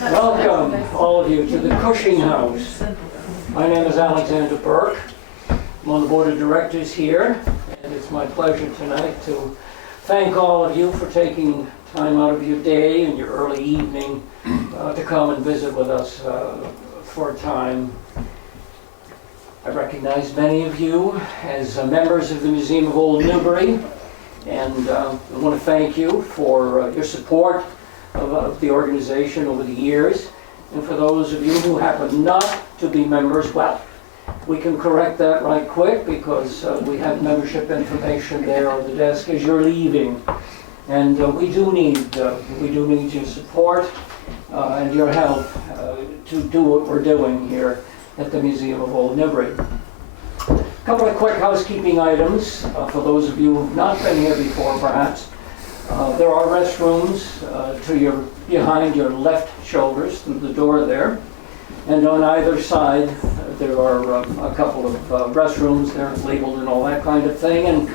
Welcome, all of you, to the Cushing House. My name is Alexander Burke. I'm on the board of directors here, and it's my pleasure tonight to thank all of you for taking time out of your day and your early evening to come and visit with us for a time. I recognize many of you as members of the Museum of Old Newbury, and I want to thank you for your support of the organization over the years. And for those of you who happen not to be members, well, we can correct that right quick because we have membership information there on the desk as you're leaving. And we do need your support and your help to do what we're doing here at the Museum of Old Newbury. A couple of quick housekeeping items for those of you who've not been here before, perhaps. There are restrooms behind your left shoulders through the door there. And on either side, there are a couple of restrooms. They're labeled and all that kind of thing. And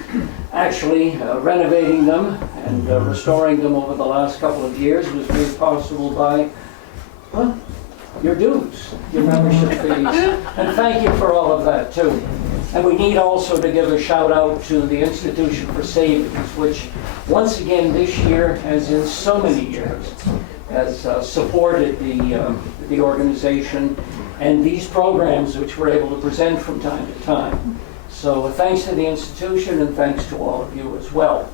actually, renovating them and restoring them over the last couple of years was made possible by, well, your dues, your membership fees. And thank you for all of that, too. And we need also to give a shout out to the Institution for Savings, which once again this year, as in so many years, has supported the organization and these programs which we're able to present from time to time. So thanks to the institution and thanks to all of you as well.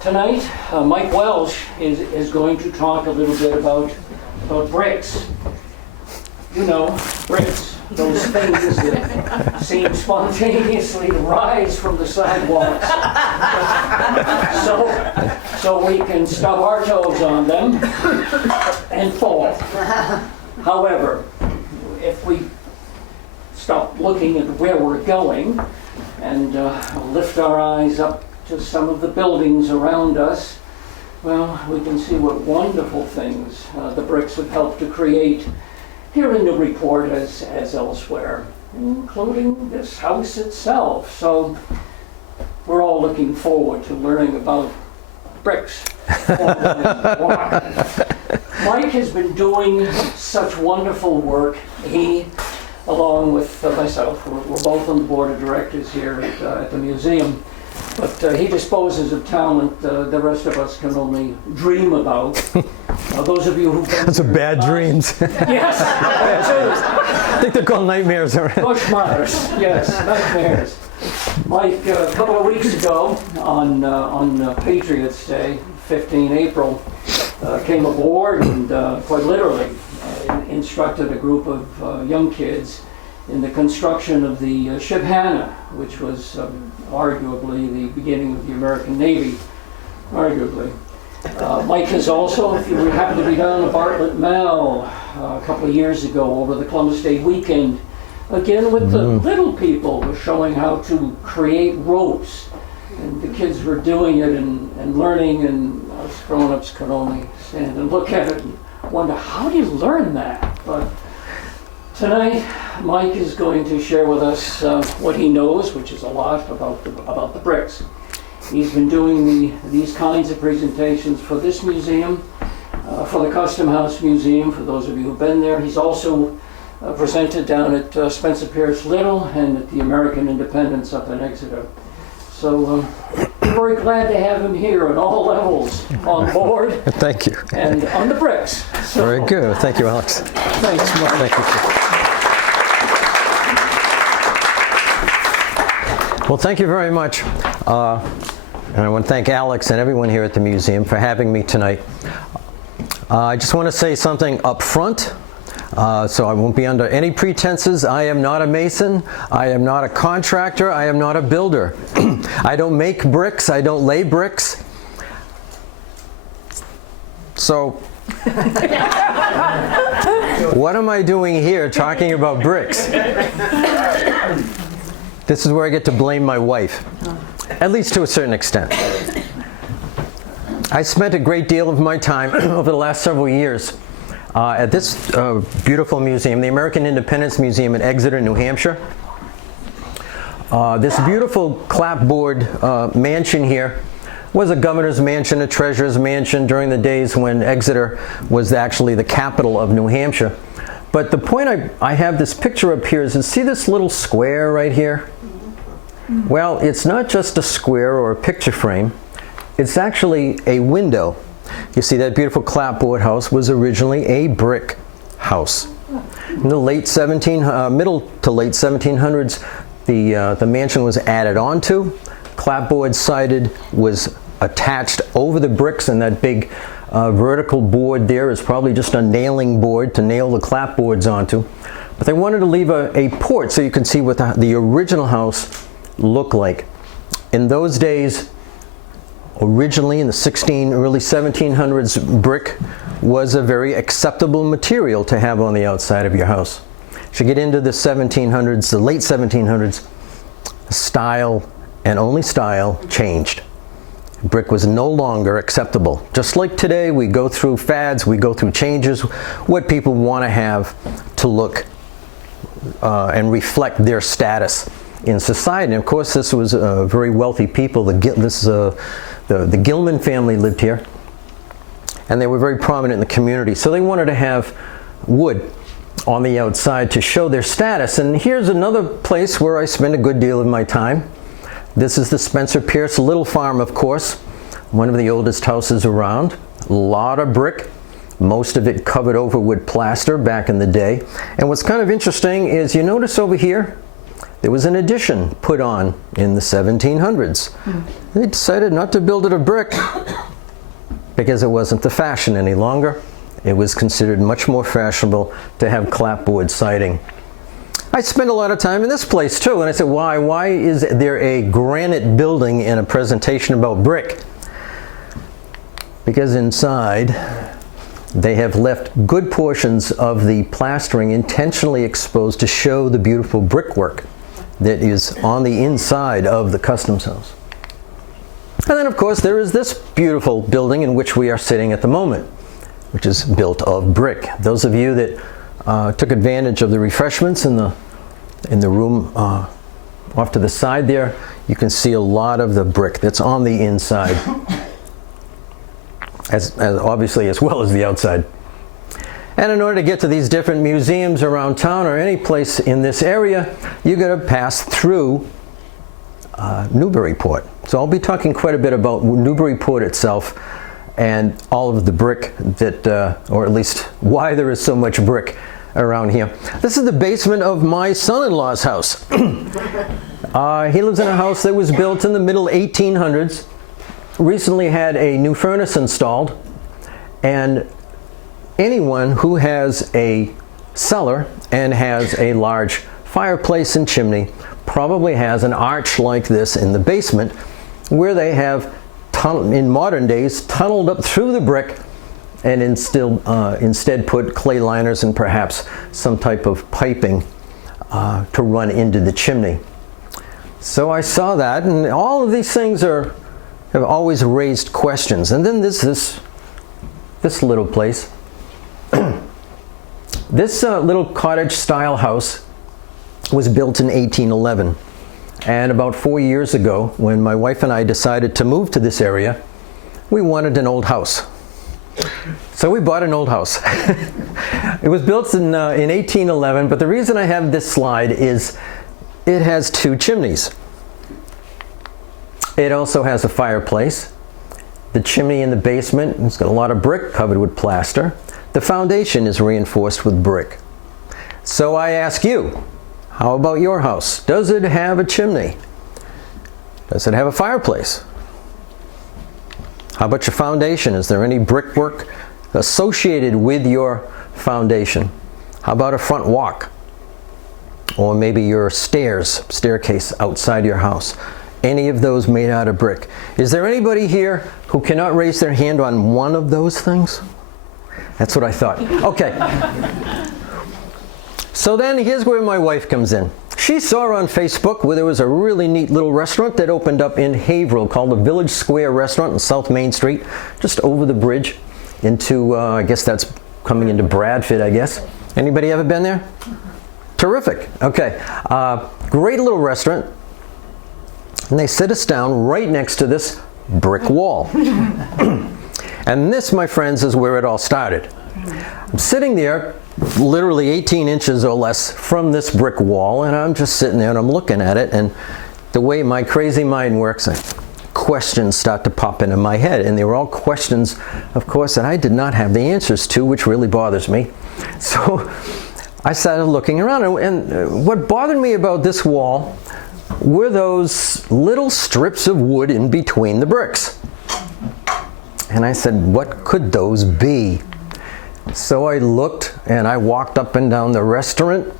Tonight, Mike Welsh is going to talk a little bit about bricks. You know, bricks. Those things that seem spontaneously to rise from the sidewalks. So we can stub our toes on them and fall. However, if we stop looking at where we're going and lift our eyes up to some of the buildings around us, well, we can see what wonderful things the bricks have helped to create here in Newburyport as elsewhere, including this house itself. So we're all looking forward to learning about bricks. Mike has been doing such wonderful work. He, along with myself, we're both on the board of directors here at the museum, but he disposes of talent the rest of us can only dream about. Those of you who've been those are bad dreams. Yes, I think they're called nightmares. Bushmires, yes, nightmares. Mike, a couple of weeks ago on Patriots Day, 15 April, came aboard and quite literally instructed a group of young kids in the construction of the ship Hanover, which was arguably the beginning of the American Navy, arguably. Mike has also, if you happen to be down at Bartlett Mall a couple of years ago over the Columbus Day weekend, again with the little people, was showing how to create ropes. And the kids were doing it and learning, and us grown-ups could only stand and look at it and wonder, how do you learn that? But tonight, Mike is going to share with us what he knows, which is a lot about the bricks. He's been doing these kinds of presentations for this museum, for the Custom House Museum, for those of you who've been there. He's also presented down at Spencer Pierce Little and at the American Independence up in Exeter. So we're very glad to have him here at all levels on board. Thank you. And on the bricks. So, very good. Thank you, Alex. Thanks, Mike. Thank you. Well, thank you very much. And I want to thank Alex and everyone here at the museum for having me tonight. I just want to say something up front, so I won't be under any pretenses. I am not a mason. I am not a contractor. I am not a builder. I don't make bricks. I don't lay bricks. So, what am I doing here talking about bricks? This is where I get to blame my wife. At least to a certain extent. I spent a great deal of my time over the last several years at this beautiful museum, the American Independence Museum in Exeter, New Hampshire. This beautiful clapboard mansion here was a governor's mansion, a treasurer's mansion during the days when Exeter was actually the capital of New Hampshire. But the point I have this picture up here is, see this little square right here? Well, it's not just a square or a picture frame. It's actually a window. You see that beautiful clapboard house was originally a brick house. In the middle to late 1700s, the mansion was added onto. Clapboard sided was attached over the bricks, and that big vertical board there is probably just a nailing board to nail the clapboards onto. But they wanted to leave a port so you can see what the original house looked like. In those days, originally in the early 1700s, brick was a very acceptable material to have on the outside of your house. As you get into the 1700s, the late 1700s, style and only style changed. Brick was no longer acceptable. Just like today, we go through fads, we go through changes, what people want to have to look and reflect their status in society. And of course, this was very wealthy people. The Gilman family lived here, and they were very prominent in the community. So they wanted to have wood on the outside to show their status. And here's another place where I spend a good deal of my time. This is the Spencer Pierce Little Farm, of course, one of the oldest houses around. A lot of brick, most of it covered over with plaster back in the day. And what's kind of interesting is you notice over here, there was an addition put on in the 1700s. They decided not to build it of brick because it wasn't the fashion any longer. It was considered much more fashionable to have clapboard siding. I spend a lot of time in this place too, and I said, why? Why is there a granite building in a presentation about brick? Because inside, they have left good portions of the plastering intentionally exposed to show the beautiful brickwork that is on the inside of the customs house. And then, of course, there is this beautiful building in which we are sitting at the moment, which is built of brick. Those of you that took advantage of the refreshments in the room off to the side there, you can see a lot of the brick that's on the inside, as obviously as well as the outside. And in order to get to these different museums around town or any place in this area, you got to pass through Newburyport. So I'll be talking quite a bit about Newburyport itself and all of the brick that, or at least why there is so much brick around here. This is the basement of my son-in-law's house. He lives in a house that was built in the middle 1800s, recently had a new furnace installed, and anyone who has a cellar and has a large fireplace and chimney probably has an arch like this in the basement where they have, in modern days, tunneled up through the brick and instead put clay liners and perhaps some type of piping to run into the chimney. So I saw that, and all of these things have always raised questions. And then this little place. This little cottage style house was built in 1811, and about 4 years ago, when my wife and I decided to move to this area, we wanted an old house. So we bought an old house. It was built in 1811, but the reason I have this slide is it has 2 chimneys. It also has a fireplace. The chimney in the basement has got a lot of brick covered with plaster. The foundation is reinforced with brick. So I ask you, how about your house? Does it have a chimney? Does it have a fireplace? How about your foundation? Is there any brickwork associated with your foundation? How about a front walk? Or maybe your staircase outside your house? Any of those made out of brick? Is there anybody here who cannot raise their hand on one of those things? That's what I thought. Okay. So then here's where my wife comes in. She saw on Facebook where there was a really neat little restaurant that opened up in Haverhill called the Village Square Restaurant on South Main Street, just over the bridge into, I guess that's coming into Bradford, I guess. Anybody ever been there? Terrific. Okay. Great little restaurant. And they sit us down right next to this brick wall. And this, my friends, is where it all started. I'm sitting there literally 18 inches or less from this brick wall, and I'm just sitting there and I'm looking at it, and the way my crazy mind works, questions start to pop into my head, and they were all questions, of course, that I did not have the answers to, which really bothers me. So I started looking around, and what bothered me about this wall were those little strips of wood in between the bricks. And I said, what could those be? So I looked and I walked up and down the restaurant,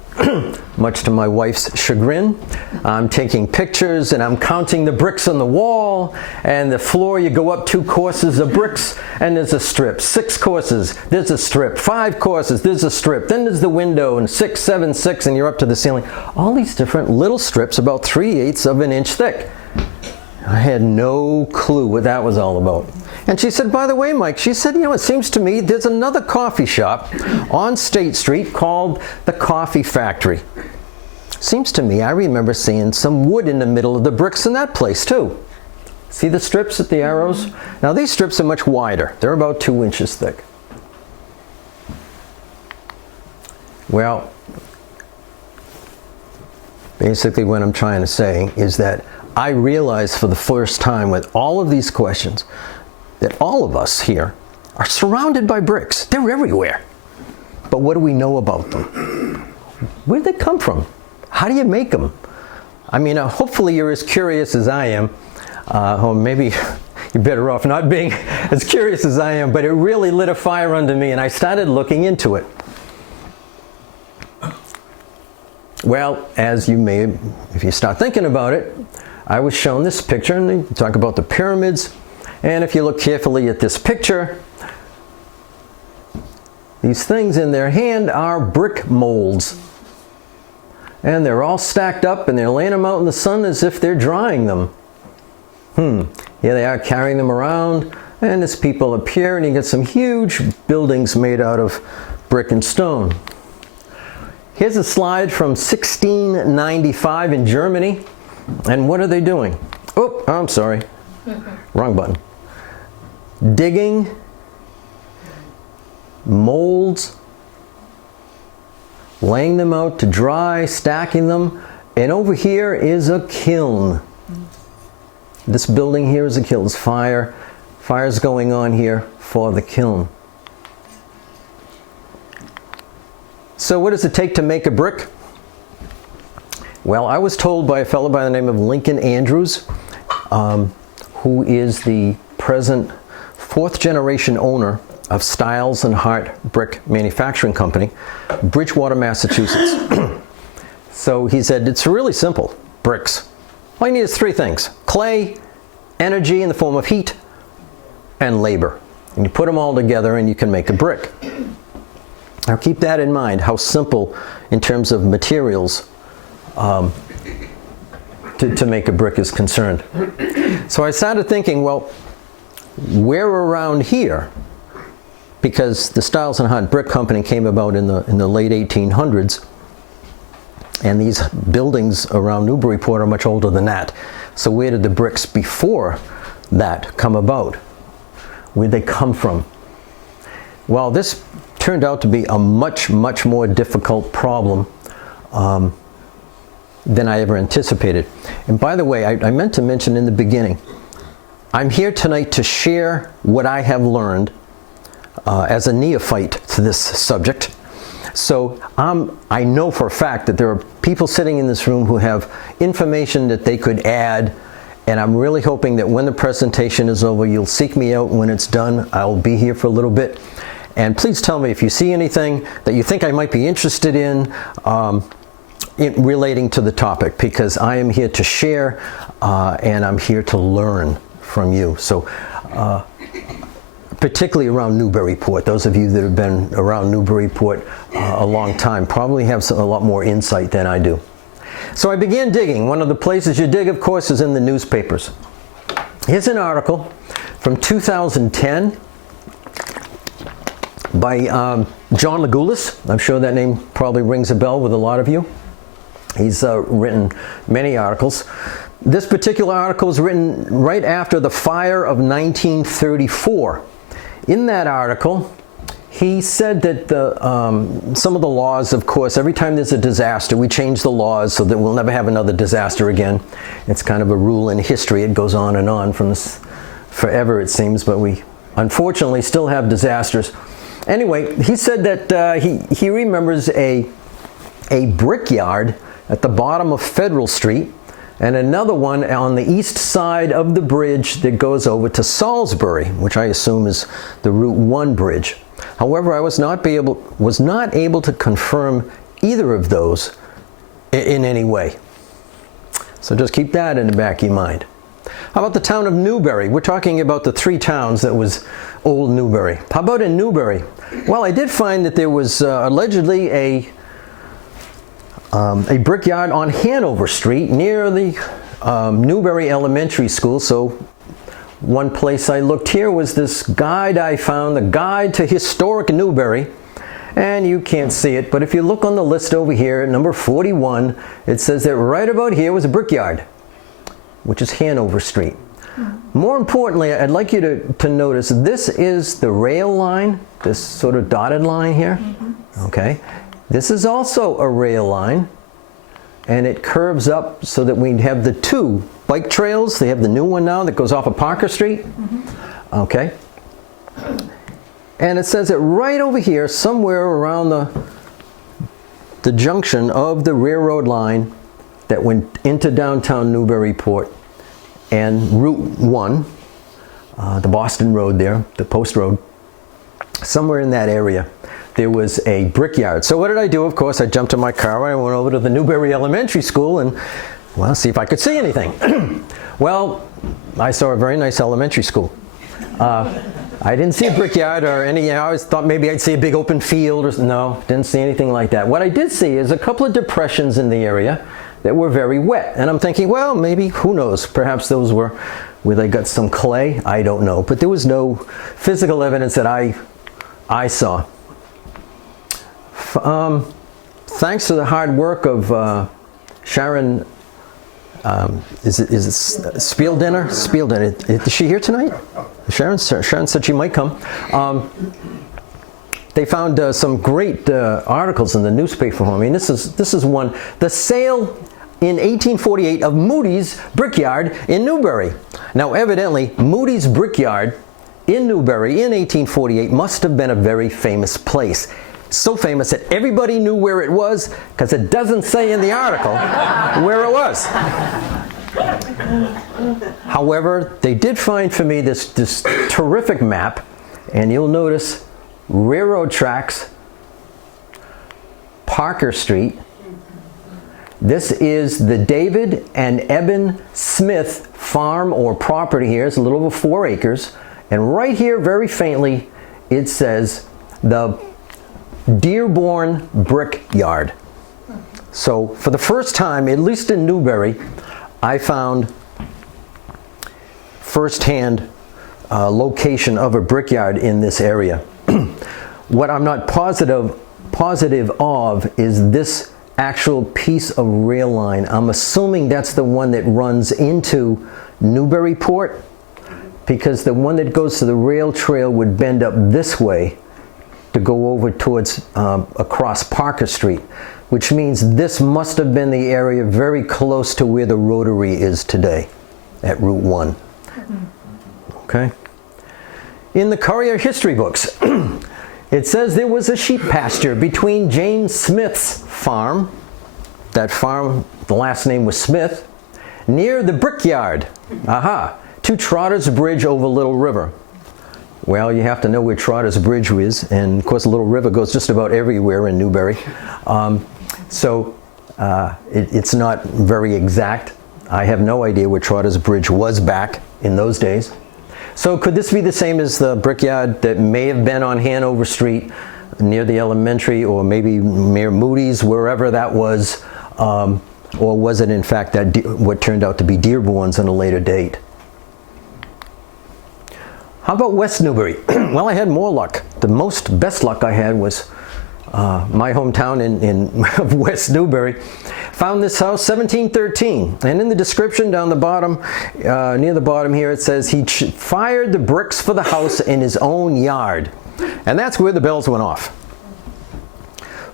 much to my wife's chagrin. I'm taking pictures and I'm counting the bricks on the wall and the floor. You go up 2 courses of bricks and there's a strip. 6 courses, there's a strip. 5 courses, there's a strip. Then there's the window, and 6, 7, 6, and you're up to the ceiling. All these different little strips about 3/8 of an inch thick. I had no clue what that was all about. And she said, by the way, Mike, she said, it seems to me there's another coffee shop on State Street called the Coffee Factory. Seems to me I remember seeing some wood in the middle of the bricks in that place too. See the strips at the arrows? Now these strips are much wider. They're about 2 inches thick. Well, basically what I'm trying to say is that I realized for the first time with all of these questions that all of us here are surrounded by bricks. They're everywhere. But what do we know about them? Where did they come from? How do you make them? I mean, hopefully you're as curious as I am, or maybe you're better off not being as curious as I am, but it really lit a fire under me and I started looking into it. Well, as you may, if you start thinking about it, I was shown this picture, and they talk about the pyramids. And if you look carefully at this picture, these things in their hand are brick molds. And they're all stacked up, and they're laying them out in the sun as if they're drying them. Here they are carrying them around, and as people appear, and you get some huge buildings made out of brick and stone. Here's a slide from 1695 in Germany. And what are they doing? Oh, I'm sorry. Wrong button. Digging molds, laying them out to dry, stacking them. And over here is a kiln. This building here is a kiln. There's fire's going on here for the kiln. So what does it take to make a brick? Well, I was told by a fellow by the name of Lincoln Andrews, who is the present 4th generation owner of Stiles and Hart Brick Manufacturing Company, Bridgewater, Massachusetts. So he said, it's really simple, bricks. All you need is 3 things: clay, energy in the form of heat, and labor. And you put them all together and you can make a brick. Now keep that in mind, how simple in terms of materials to make a brick is concerned. So I started thinking, well, where around here, because the Stiles and Hart Brick Company came about in the late 1800s, and these buildings around Newburyport are much older than that. So where did the bricks before that come about? Where'd they come from? Well, this turned out to be a much, much more difficult problem than I ever anticipated. And by the way, I meant to mention in the beginning, I'm here tonight to share what I have learned as a neophyte to this subject. So I know for a fact that there are people sitting in this room who have information that they could add, and I'm really hoping that when the presentation is over, you'll seek me out when it's done. I'll be here for a little bit. And please tell me if you see anything that you think I might be interested in relating to the topic, because I am here to share and I'm here to learn from you. So particularly around Newburyport, those of you that have been around Newburyport a long time probably have a lot more insight than I do. So I began digging. One of the places you dig, of course, is in the newspapers. Here's an article from 2010 by John Legoulis. I'm sure that name probably rings a bell with a lot of you. He's written many articles. This particular article is written right after the fire of 1934. In that article, he said that some of the laws, of course, every time there's a disaster, we change the laws so that we'll never have another disaster again. It's kind of a rule in history. It goes on and on from this forever, it seems, but we unfortunately still have disasters. Anyway, he said that he remembers a brickyard at the bottom of Federal Street and another one on the east side of the bridge that goes over to Salisbury, which I assume is the Route 1 bridge. However, I was not able to confirm either of those in any way. So just keep that in the back of your mind. How about the town of Newbury? We're talking about the three towns that was old Newbury. How about in Newbury? Well, I did find that there was allegedly a brickyard on Hanover Street near the Newbury Elementary School. So one place I looked here was this guide I found, the Guide to Historic Newbury. And you can't see it, but if you look on the list over here, number 41, it says that right about here was a brickyard, which is Hanover Street. More importantly, I'd like you to notice this is the rail line, this sort of dotted line here. Okay. This is also a rail line, and it curves up so that we have the two bike trails. They have the new one now that goes off of Parker Street. Okay. And it says that right over here, somewhere around the junction of the railroad line that went into downtown Newburyport and Route 1, the Boston Road there, the Post Road, somewhere in that area, there was a brickyard. So what did I do? Of course, I jumped in my car. I went over to the Newbury Elementary School and, well, see if I could see anything. Well, I saw a very nice elementary school. I didn't see a brickyard or any, I always thought maybe I'd see a big open field or no, didn't see anything like that. What I did see is a couple of depressions in the area that were very wet. And I'm thinking, well, maybe, who knows, perhaps those were where they got some clay, I don't know. But there was no physical evidence that I saw. Thanks to the hard work of Sharon, is it Spieldinner? Spieldinner. Is she here tonight? Sharon said she might come. They found some great articles in the newspaper for me. And this is one. The sale in 1848 of Moody's Brickyard in Newbury. Now, evidently, Moody's Brickyard in Newbury in 1848 must have been a very famous place. So famous that everybody knew where it was because it doesn't say in the article where it was. However, they did find for me this terrific map, and you'll notice railroad tracks, Parker Street. This is the David and Eben Smith farm or property here. It's a little over 4 acres. And right here, very faintly, it says the Dearborn Brickyard. So for the first time, at least in Newbury, I found first-hand location of a brickyard in this area. What I'm not positive of is this actual piece of rail line. I'm assuming that's the one that runs into Newburyport, because the one that goes to the rail trail would bend up this way to go over towards across Parker Street, which means this must have been the area very close to where the Rotary is today at Route 1. Okay. In the Courier history books, it says there was a sheep pasture between James Smith's farm, that farm, the last name was Smith, near the Brickyard, to Trotter's Bridge over Little River. Well, you have to know where Trotter's Bridge is, and of course Little River goes just about everywhere in Newbury. It's not very exact. I have no idea where Trotter's Bridge was back in those days. So could this be the same as the brickyard that may have been on Hanover Street near the elementary, or maybe near Moody's, wherever that was, or was it in fact that what turned out to be Dearborn's on a later date? How about West Newbury? Well, I had more luck. The best luck I had was my hometown in West Newbury. Found this house 1713, and in the description down the bottom, near the bottom here, it says he fired the bricks for the house in his own yard. And that's where the bells went off.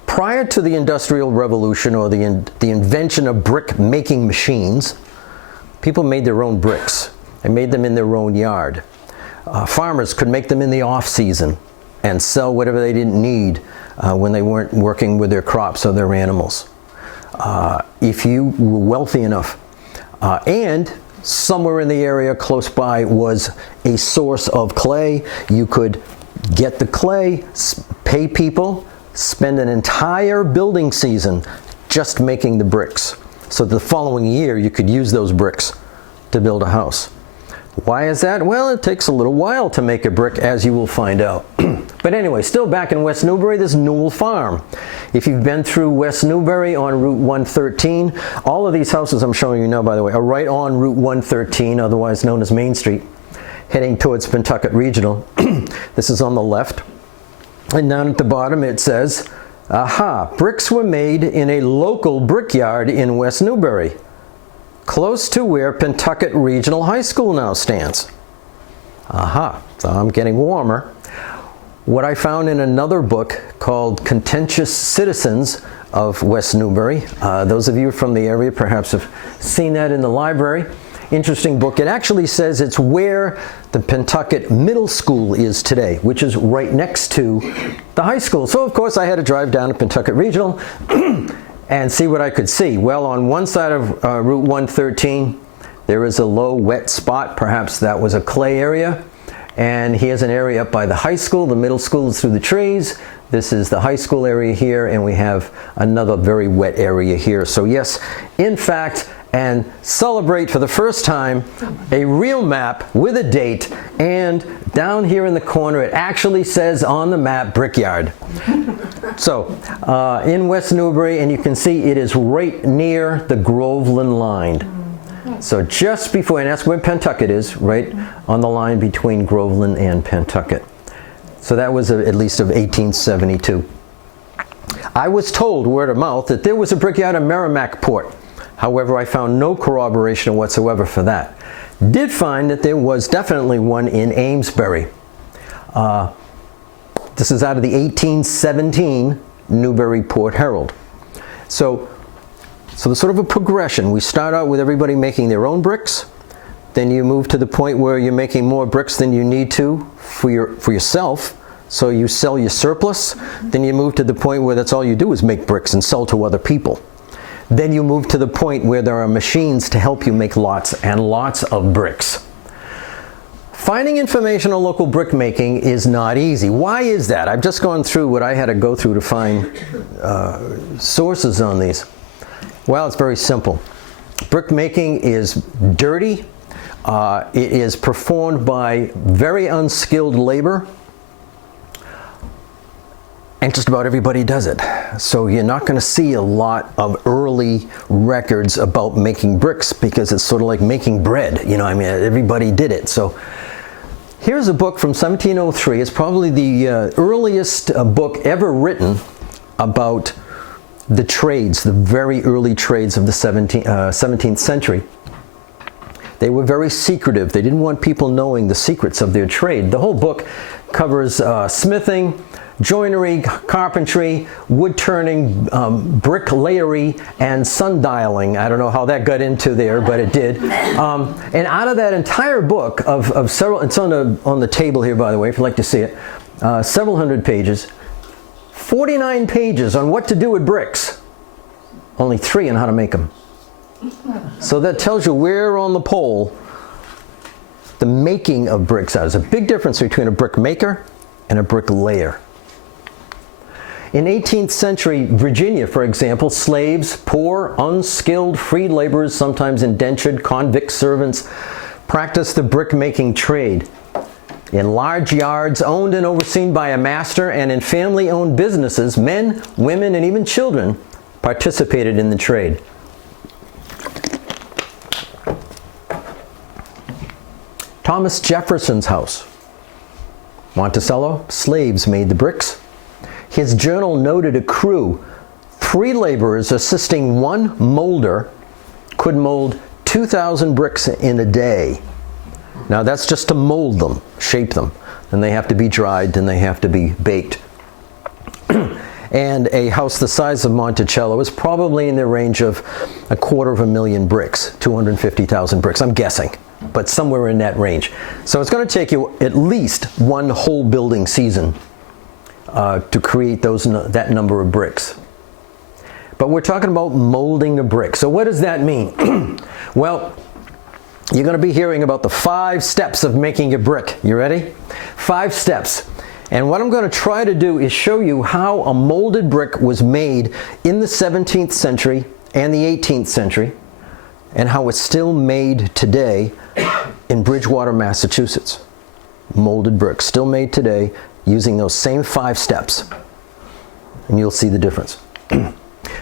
Prior to the Industrial Revolution, or the invention of brick making machines, people made their own bricks. They made them in their own yard. Farmers could make them in the off season and sell whatever they didn't need when they weren't working with their crops or their animals. If you were wealthy enough and somewhere in the area close by was a source of clay, you could get the clay, pay people, spend an entire building season just making the bricks. So the following year you could use those bricks to build a house. Why is that? Well, it takes a little while to make a brick, as you will find out. But anyway, still back in West Newbury, there's Newell Farm. If you've been through West Newbury on Route 113, all of these houses I'm showing you now, by the way, are right on Route 113, otherwise known as Main Street, heading towards Pentucket Regional. This is on the left. And down at the bottom it says, aha, bricks were made in a local brickyard in West Newbury, close to where Pentucket Regional High School now stands. Aha, so I'm getting warmer. What I found in another book called Contentious Citizens of West Newbury, those of you from the area perhaps have seen that in the library. Interesting book. It actually says it's where the Pentucket Middle School is today, which is right next to the high school. So of course I had to drive down to Pentucket Regional and see what I could see. Well, on one side of Route 113, there is a low wet spot. Perhaps that was a clay area. And here's an area up by the high school. The middle school is through the trees. This is the high school area here, and we have another very wet area here. So yes, in fact, and celebrate for the first time a real map with a date, and down here in the corner it actually says on the map Brickyard. So in West Newbury, and you can see it is right near the Groveland line. So just before, and that's where Pentucket is, right on the line between Groveland and Pentucket. So that was at least of 1872. I was told word of mouth that there was a brickyard in Merrimackport. However, I found no corroboration whatsoever for that. Did find that there was definitely one in Amesbury. This is out of the 1817 Newburyport Herald. So there's sort of a progression. We start out with everybody making their own bricks. Then you move to the point where you're making more bricks than you need to for yourself. So you sell your surplus. Then you move to the point where that's all you do is make bricks and sell to other people. Then you move to the point where there are machines to help you make lots and lots of bricks. Finding information on local brick making is not easy. Why is that? I've just gone through what I had to go through to find sources on these. Well, it's very simple. Brick making is dirty. It is performed by very unskilled labor. And just about everybody does it. So you're not going to see a lot of early records about making bricks, because it's sort of like making bread. You know, I mean, everybody did it. So here's a book from 1703. It's probably the earliest book ever written about the trades, the very early trades of the 17th century. They were very secretive. They didn't want people knowing the secrets of their trade. The whole book covers smithing, joinery, carpentry, wood turning, bricklayery, and sundialing. I don't know how that got into there, but it did. And out of that entire book of several, it's on the table here, by the way, if you'd like to see it, several hundred pages, 49 pages on what to do with bricks, only 3 on how to make them. So that tells you where on the pole the making of bricks are. There's a big difference between a brick maker and a bricklayer. In 18th century Virginia, for example, slaves, poor, unskilled, free laborers, sometimes indentured, convict servants, practiced the brick-making trade. In large yards owned and overseen by a master, and in family-owned businesses, men, women, and even children participated in the trade. Thomas Jefferson's house. Monticello, slaves made the bricks. His journal noted a crew free laborers assisting one molder could mold 2,000 bricks in a day. Now that's just to mold them, shape them. Then they have to be dried, then they have to be baked. And a house the size of Monticello is probably in the range of 250,000 bricks, 250,000 bricks, I'm guessing, but somewhere in that range. So it's going to take you at least one whole building season to create that number of bricks. But we're talking about molding a brick. So what does that mean? Well, you're going to be hearing about the 5 steps of making a brick. You ready? 5 steps. And what I'm going to try to do is show you how a molded brick was made in the 17th century and the 18th century, and how it's still made today in Bridgewater, Massachusetts. Molded brick, still made today using those same 5 steps. And you'll see the difference.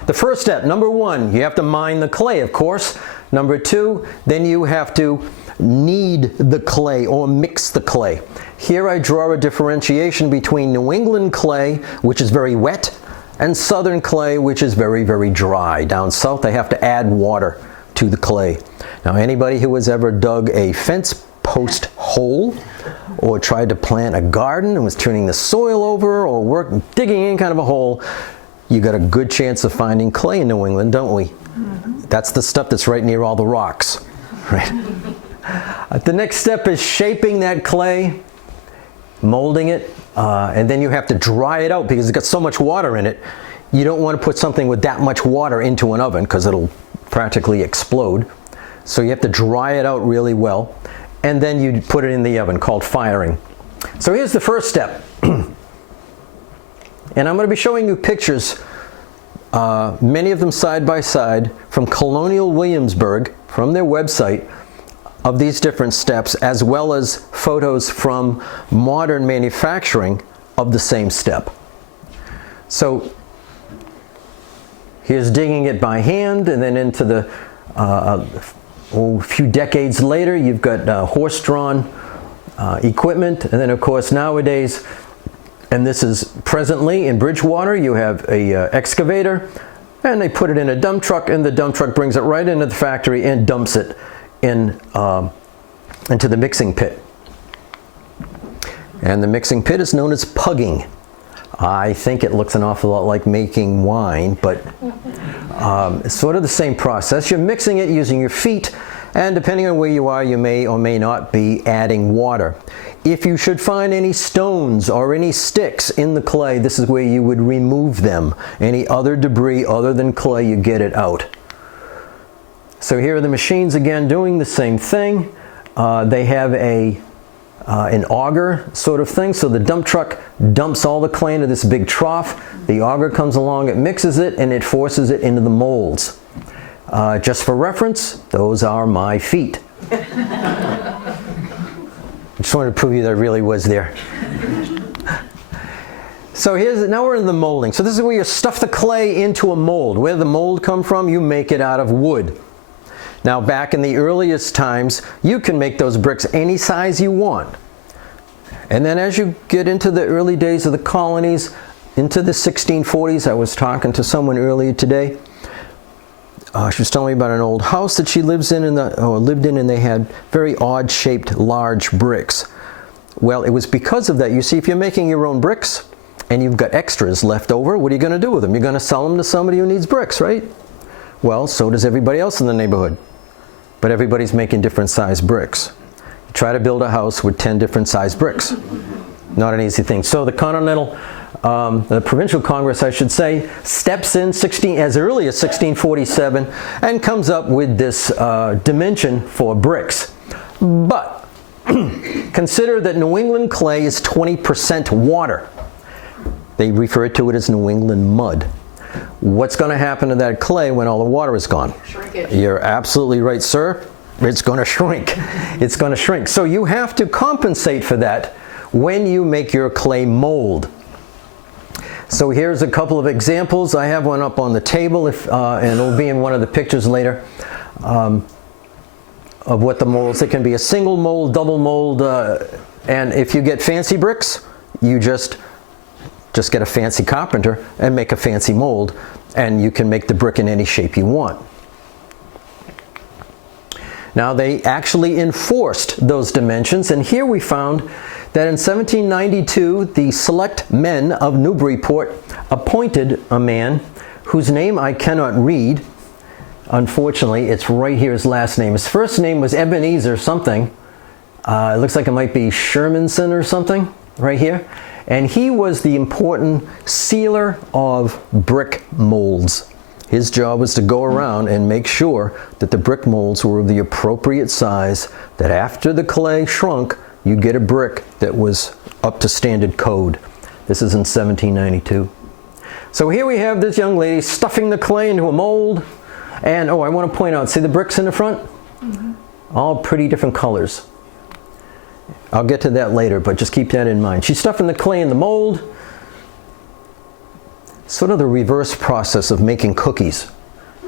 The first step, number 1, you have to mine the clay, of course. Number 2, then you have to knead the clay or mix the clay. Here I draw a differentiation between New England clay, which is very wet, and southern clay, which is very, very dry. Down south, they have to add water to the clay. Now, anybody who has ever dug a fence post hole or tried to plant a garden and was turning the soil over or digging any kind of a hole, you got a good chance of finding clay in New England, don't we? Mm-hmm. That's the stuff that's right near all the rocks, right? The next step is shaping that clay, molding it, and then you have to dry it out because it's got so much water in it. You don't want to put something with that much water into an oven because it'll practically explode. So you have to dry it out really well, and then you put it in the oven, called firing. So here's the first step. And I'm going to be showing you pictures, many of them side by side, from Colonial Williamsburg, from their website, of these different steps, as well as photos from modern manufacturing of the same step. So here's digging it by hand, and then into the a few decades later, you've got horse-drawn equipment, and then of course nowadays, and this is presently in Bridgewater, you have a excavator, and they put it in a dump truck, and the dump truck brings it right into the factory and dumps it into the mixing pit. And the mixing pit is known as pugging. I think it looks an awful lot like making wine, but it's sort of the same process. You're mixing it using your feet, and depending on where you are, you may or may not be adding water. If you should find any stones or any sticks in the clay, this is where you would remove them. Any other debris other than clay, you get it out. So here are the machines again doing the same thing. They have an auger sort of thing, so the dump truck dumps all the clay into this big trough. The auger comes along, it mixes it, and it forces it into the molds. Just for reference, those are my feet. I just wanted to prove you that I really was there. So now we're in the molding. So this is where you stuff the clay into a mold. Where did the mold come from? You make it out of wood. Now back in the earliest times, you can make those bricks any size you want. And then as you get into the early days of the colonies, into the 1640s, I was talking to someone earlier today. She was telling me about an old house that she lived in, and they had very odd-shaped, large bricks. Well, it was because of that. You see, if you're making your own bricks and you've got extras left over, what are you going to do with them? You're going to sell them to somebody who needs bricks, right? Well, so does everybody else in the neighborhood. But everybody's making different size bricks. You try to build a house with 10 different size bricks. Not an easy thing. So the the Provincial Congress, I should say, steps in as early as 1647 and comes up with this dimension for bricks. But consider that New England clay is 20% water. They refer to it as New England mud. What's going to happen to that clay when all the water is gone? Shrinkage. You're absolutely right, sir. It's going to shrink. It's going to shrink. So you have to compensate for that when you make your clay mold. So here's a couple of examples. I have one up on the table, and it'll be in one of the pictures later, of what the molds. It can be a single mold, double mold, and if you get fancy bricks, you just just get a fancy carpenter and make a fancy mold, and you can make the brick in any shape you want. Now they actually enforced those dimensions, and here we found that in 1792 the select men of Newburyport appointed a man whose name I cannot read. Unfortunately, it's right here, his last name. His first name was Ebenezer something. It looks like it might be Shermanson or something, right here. And he was the important sealer of brick molds. His job was to go around and make sure that the brick molds were of the appropriate size, that after the clay shrunk, you'd get a brick that was up to standard code. This is in 1792. So here we have this young lady stuffing the clay into a mold. And, oh, I want to point out, see the bricks in the front? Mm-hmm. All pretty different colors. I'll get to that later, but just keep that in mind. She's stuffing the clay in the mold. Sort of the reverse process of making cookies.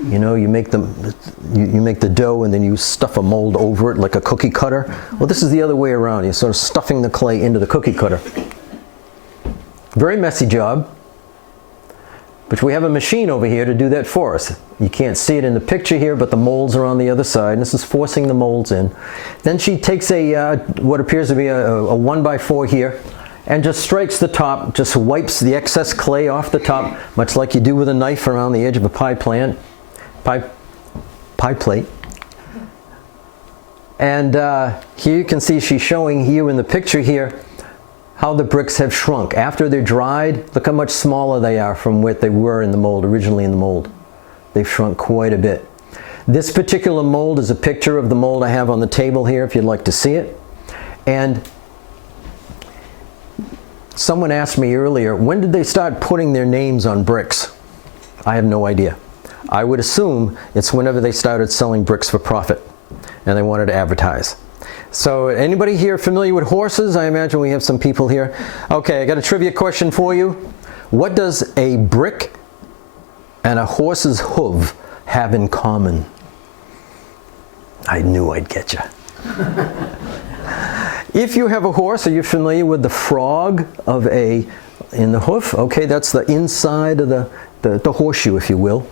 You know, you make them, you make the dough and then you stuff a mold over it like a cookie cutter. Well, this is the other way around. You're sort of stuffing the clay into the cookie cutter. Very messy job. But we have a machine over here to do that for us. You can't see it in the picture here, but the molds are on the other side. And this is forcing the molds in. Then she takes a what appears to be a 1x4 here, and just strikes the top, just wipes the excess clay off the top, much like you do with a knife around the edge of a pie plate. And here you can see she's showing you in the picture here how the bricks have shrunk. After they're dried, look how much smaller they are from what they were in the mold, originally in the mold. They've shrunk quite a bit. This particular mold is a picture of the mold I have on the table here, if you'd like to see it. And someone asked me earlier, when did they start putting their names on bricks? I have no idea. I would assume it's whenever they started selling bricks for profit and they wanted to advertise. So anybody here familiar with horses? I imagine we have some people here. Okay, I got a trivia question for you. What does a brick and a horse's hoof have in common? I knew I'd get you. If you have a horse, are you familiar with the frog of in the hoof? Okay, that's the inside of the horseshoe, if you will,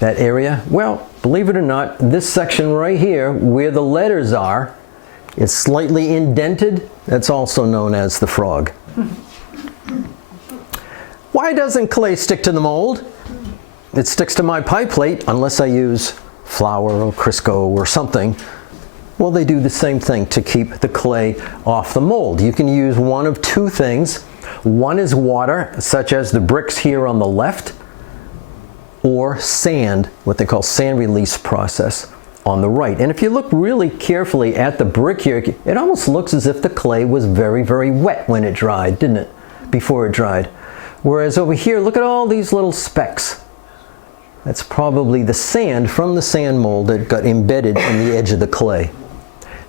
that area. Well, believe it or not, this section right here, where the letters are, it's slightly indented. That's also known as the frog. Why doesn't clay stick to the mold? It sticks to my pie plate unless I use flour or Crisco or something. Well, they do the same thing to keep the clay off the mold. You can use one of two things. One is water, such as the bricks here on the left, or sand, what they call sand release process, on the right. And if you look really carefully at the brick here, it almost looks as if the clay was very, very wet when it dried, didn't it? Before it dried. Whereas over here, look at all these little specks. That's probably the sand from the sand mold that got embedded in the edge of the clay.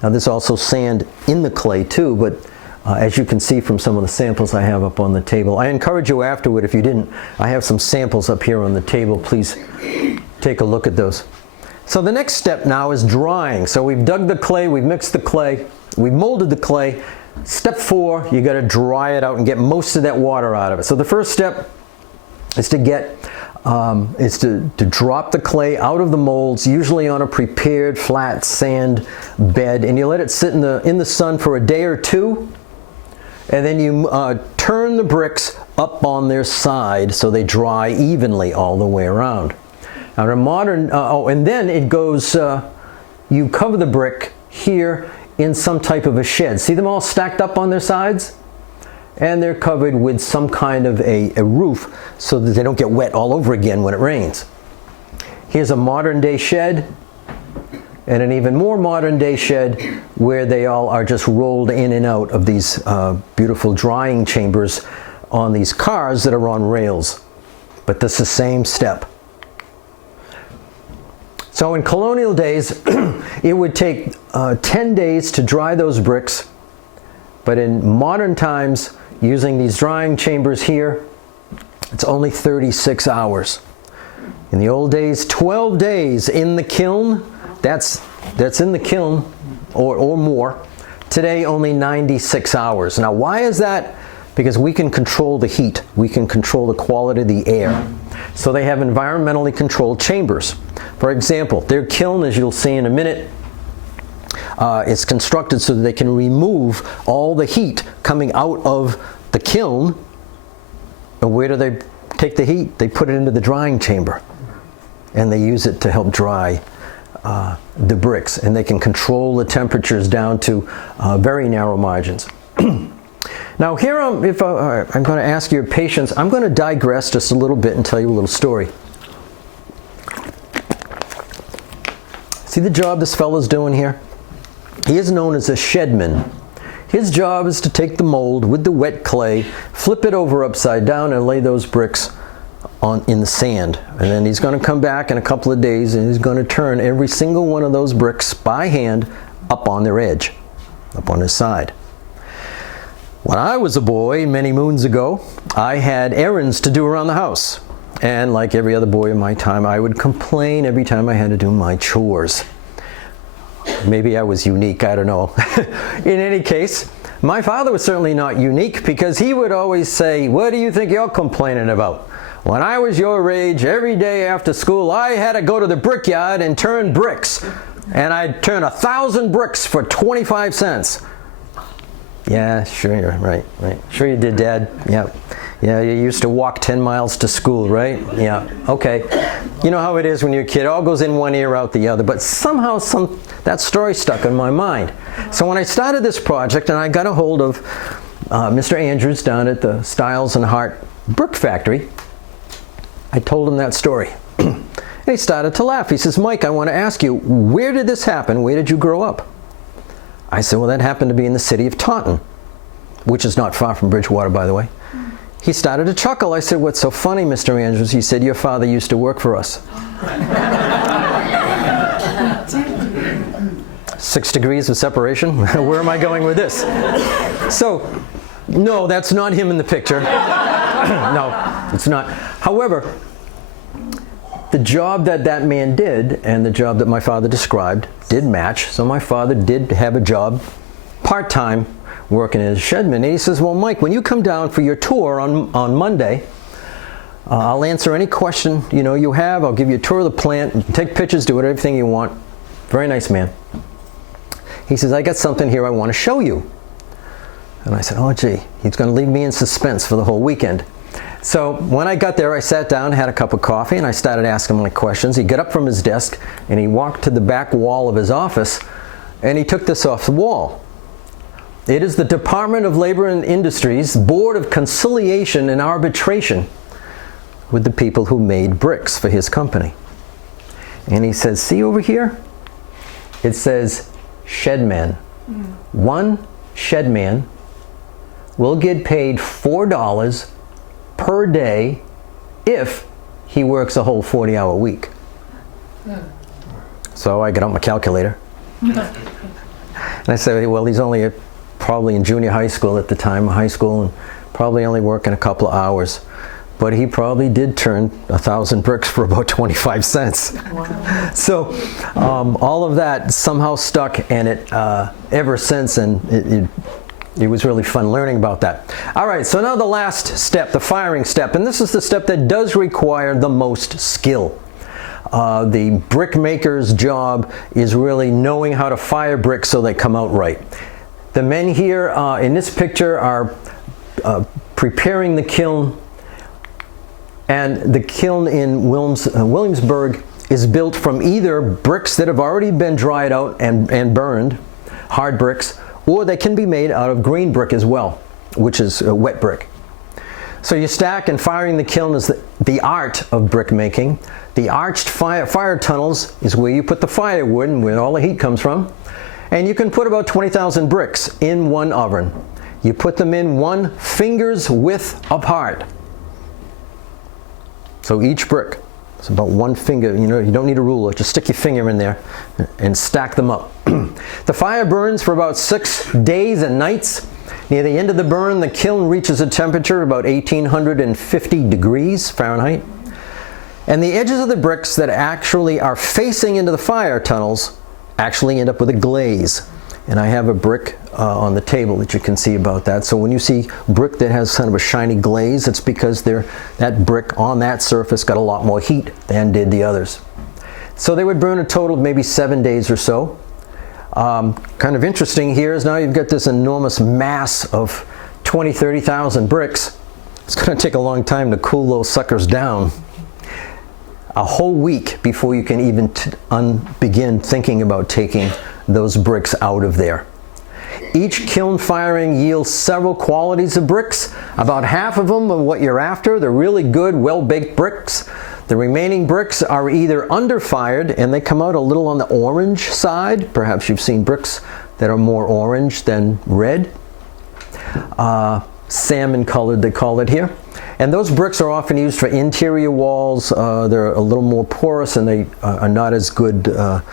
Now there's also sand in the clay too, but as you can see from some of the samples I have up on the table. I encourage you afterward, if you didn't, I have some samples up here on the table. Please take a look at those. So the next step now is drying. So we've dug the clay, we've mixed the clay, we've molded the clay. Step 4, you got to dry it out and get most of that water out of it. So the first step is to drop the clay out of the molds, usually on a prepared flat sand bed, and you let it sit in the sun for a day or two, and then you turn the bricks up on their side so they dry evenly all the way around. Now in modern, and then it goes, you cover the brick here in some type of a shed. See them all stacked up on their sides? And they're covered with some kind of a roof so that they don't get wet all over again when it rains. Here's a modern day shed and an even more modern day shed where they all are just rolled in and out of these beautiful drying chambers on these cars that are on rails. But that's the same step. So in colonial days, it would take 10 days to dry those bricks. But in modern times, using these drying chambers here, it's only 36 hours. In the old days, 12 days in the kiln. That's in the kiln or more. Today, only 96 hours. Now, why is that? because we can control the heat. We can control the quality of the air. So they have environmentally controlled chambers. For example, their kiln, as you'll see in a minute, is constructed so that they can remove all the heat coming out of the kiln. And where do they take the heat? They put it into the drying chamber. And they use it to help dry the bricks. And they can control the temperatures down to very narrow margins. Now here, I'm going to ask your patience. I'm going to digress just a little bit and tell you a little story. See the job this fellow's doing here? He is known as a shedman. His job is to take the mold with the wet clay, flip it over upside down, and lay those bricks in the sand. And then he's going to come back in a couple of days and he's going to turn every single one of those bricks by hand up on their edge, up on his side. When I was a boy, many moons ago, I had errands to do around the house. And like every other boy in my time, I would complain every time I had to do my chores. Maybe I was unique, I don't know. In any case, my father was certainly not unique because he would always say, "What do you think you're complaining about? When I was your age, every day after school, I had to go to the Brickyard and turn bricks. And I'd turn 1,000 bricks for 25 cents. Yeah, sure, you're right. Sure you did, Dad. Yeah. Yeah, you used to walk 10 miles to school, right? Yeah, okay. You know how it is when you're a kid. It all goes in one ear, out the other. But somehow that story stuck in my mind. So when I started this project and I got a hold of Mr. Andrews down at the Stiles and Hart Brick Factory, I told him that story. And he started to laugh. He says, "Mike, I want to ask you, where did this happen? Where did you grow up?" I said, "Well, that happened to be in the city of Taunton," which is not far from Bridgewater, by the way. He started to chuckle. I said, "What's so funny, Mr. Andrews?" He said, "Your father used to work for us." 6 degrees of separation? Where am I going with this? So, no, that's not him in the picture. No, it's not. However, the job that man did and the job that my father described did match. So my father did have a job part-time working as a shedman. And he says, "Well, Mike, when you come down for your tour on Monday, I'll answer any question you have. I'll give you a tour of the plant. You can take pictures, do everything you want." Very nice man. He says, "I got something here I want to show you." And I said, "Oh, gee, he's going to leave me in suspense for the whole weekend." So when I got there, I sat down, had a cup of coffee, and I started asking him my questions. He got up from his desk, and he walked to the back wall of his office, and he took this off the wall. It is the Department of Labor and Industries Board of Conciliation and Arbitration with the people who made bricks for his company. And he says, "See over here? It says shedman. One shedman will get paid $4 per day if he works a whole 40-hour week." So I got out my calculator. And I said, "Well, he's only probably in junior high school at the time, high school, and probably only working a couple of hours. But he probably did turn 1,000 bricks for about 25 cents. Wow. So all of that somehow stuck, and it ever since, and it was really fun learning about that. All right, so now the last step, the firing step, and this is the step that does require the most skill. The brick maker's job is really knowing how to fire bricks so they come out right. The men here in this picture are preparing the kiln, and the kiln in Williamsburg is built from either bricks that have already been dried out and burned, hard bricks, or they can be made out of green brick as well, which is wet brick. So you stack, and firing the kiln is the art of brick making. The arched fire tunnels is where you put the firewood and where all the heat comes from. And you can put about 20,000 bricks in one oven. You put them in 1 finger's width apart. So each brick is about 1 finger. You don't need a ruler. Just stick your finger in there and stack them up. The fire burns for about 6 days and nights. Near the end of the burn, the kiln reaches a temperature of about 1,850 degrees Fahrenheit. And the edges of the bricks that actually are facing into the fire tunnels actually end up with a glaze. And I have a brick on the table that you can see about that. So when you see brick that has kind of a shiny glaze, it's because that brick on that surface got a lot more heat than did the others. So they would burn a total of maybe 7 days or so. Kind of interesting here is now you've got this enormous mass of 20, 30,000 bricks. It's going to take a long time to cool those suckers down. A whole week before you can even begin thinking about taking those bricks out of there. Each kiln firing yields several qualities of bricks. About half of them are what you're after. They're really good, well-baked bricks. The remaining bricks are either under-fired and they come out a little on the orange side. Perhaps you've seen bricks that are more orange than red. Salmon colored, they call it here. And those bricks are often used for interior walls. They're a little more porous and they are not as good to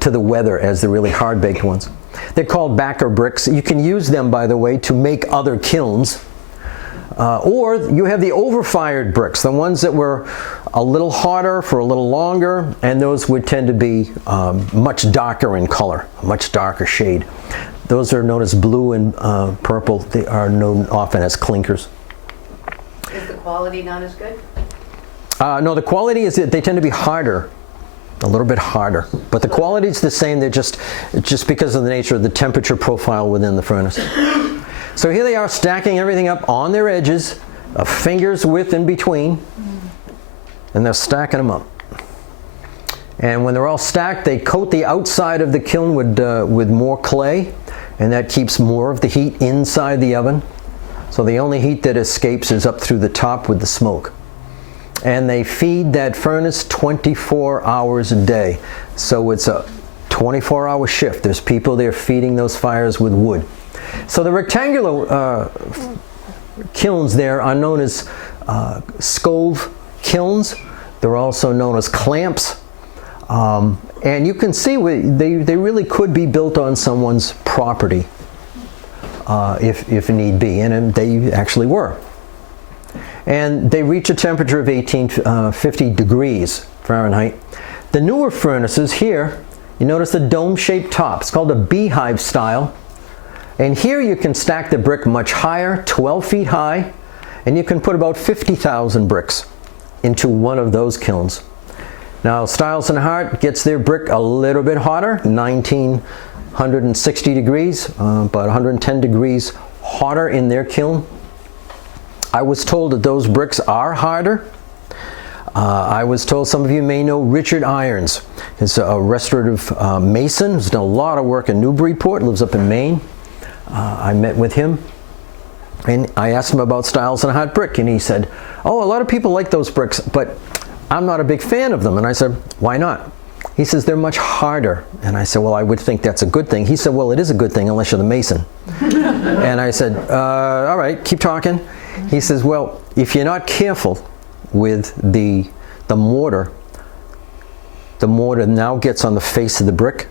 the weather as the really hard-baked ones. They're called backer bricks. You can use them, by the way, to make other kilns. Or you have the over-fired bricks, the ones that were a little harder for a little longer, and those would tend to be much darker in color, a much darker shade. Those are known as blue and purple. They are known often as clinkers. Is the quality not as good? No, the quality is that they tend to be harder, a little bit harder. But the quality is the same. They're just because of the nature of the temperature profile within the furnace. So here they are stacking everything up on their edges, a finger's width in between, and they're stacking them up. And when they're all stacked, they coat the outside of the kiln with more clay, and that keeps more of the heat inside the oven. So the only heat that escapes is up through the top with the smoke. And they feed that furnace 24 hours a day. So it's a 24-hour shift. There's people there feeding those fires with wood. So the rectangular kilns there are known as stove kilns. They're also known as clamps. And you can see they really could be built on someone's property if need be, and they actually were. And they reach a temperature of 1850 degrees Fahrenheit. The newer furnaces here, you notice the dome-shaped top. It's called a beehive style. And here you can stack the brick much higher, 12 feet high, and you can put about 50,000 bricks into one of those kilns. Now, Stiles and Hart gets their brick a little bit hotter, 1960 degrees, about 110 degrees hotter in their kiln. I was told that those bricks are harder. I was told, some of you may know Richard Irons. He's a restorative mason who's done a lot of work in Newburyport, lives up in Maine. I met with him and I asked him about Stiles and Hart brick, and he said, oh, a lot of people like those bricks, but I'm not a big fan of them. And I said, why not? He says, they're much harder. And I said, well, I would think that's a good thing. He said, well, it is a good thing unless you're the mason. And I said, all right, keep talking. He says, well, if you're not careful with the mortar now gets on the face of the brick,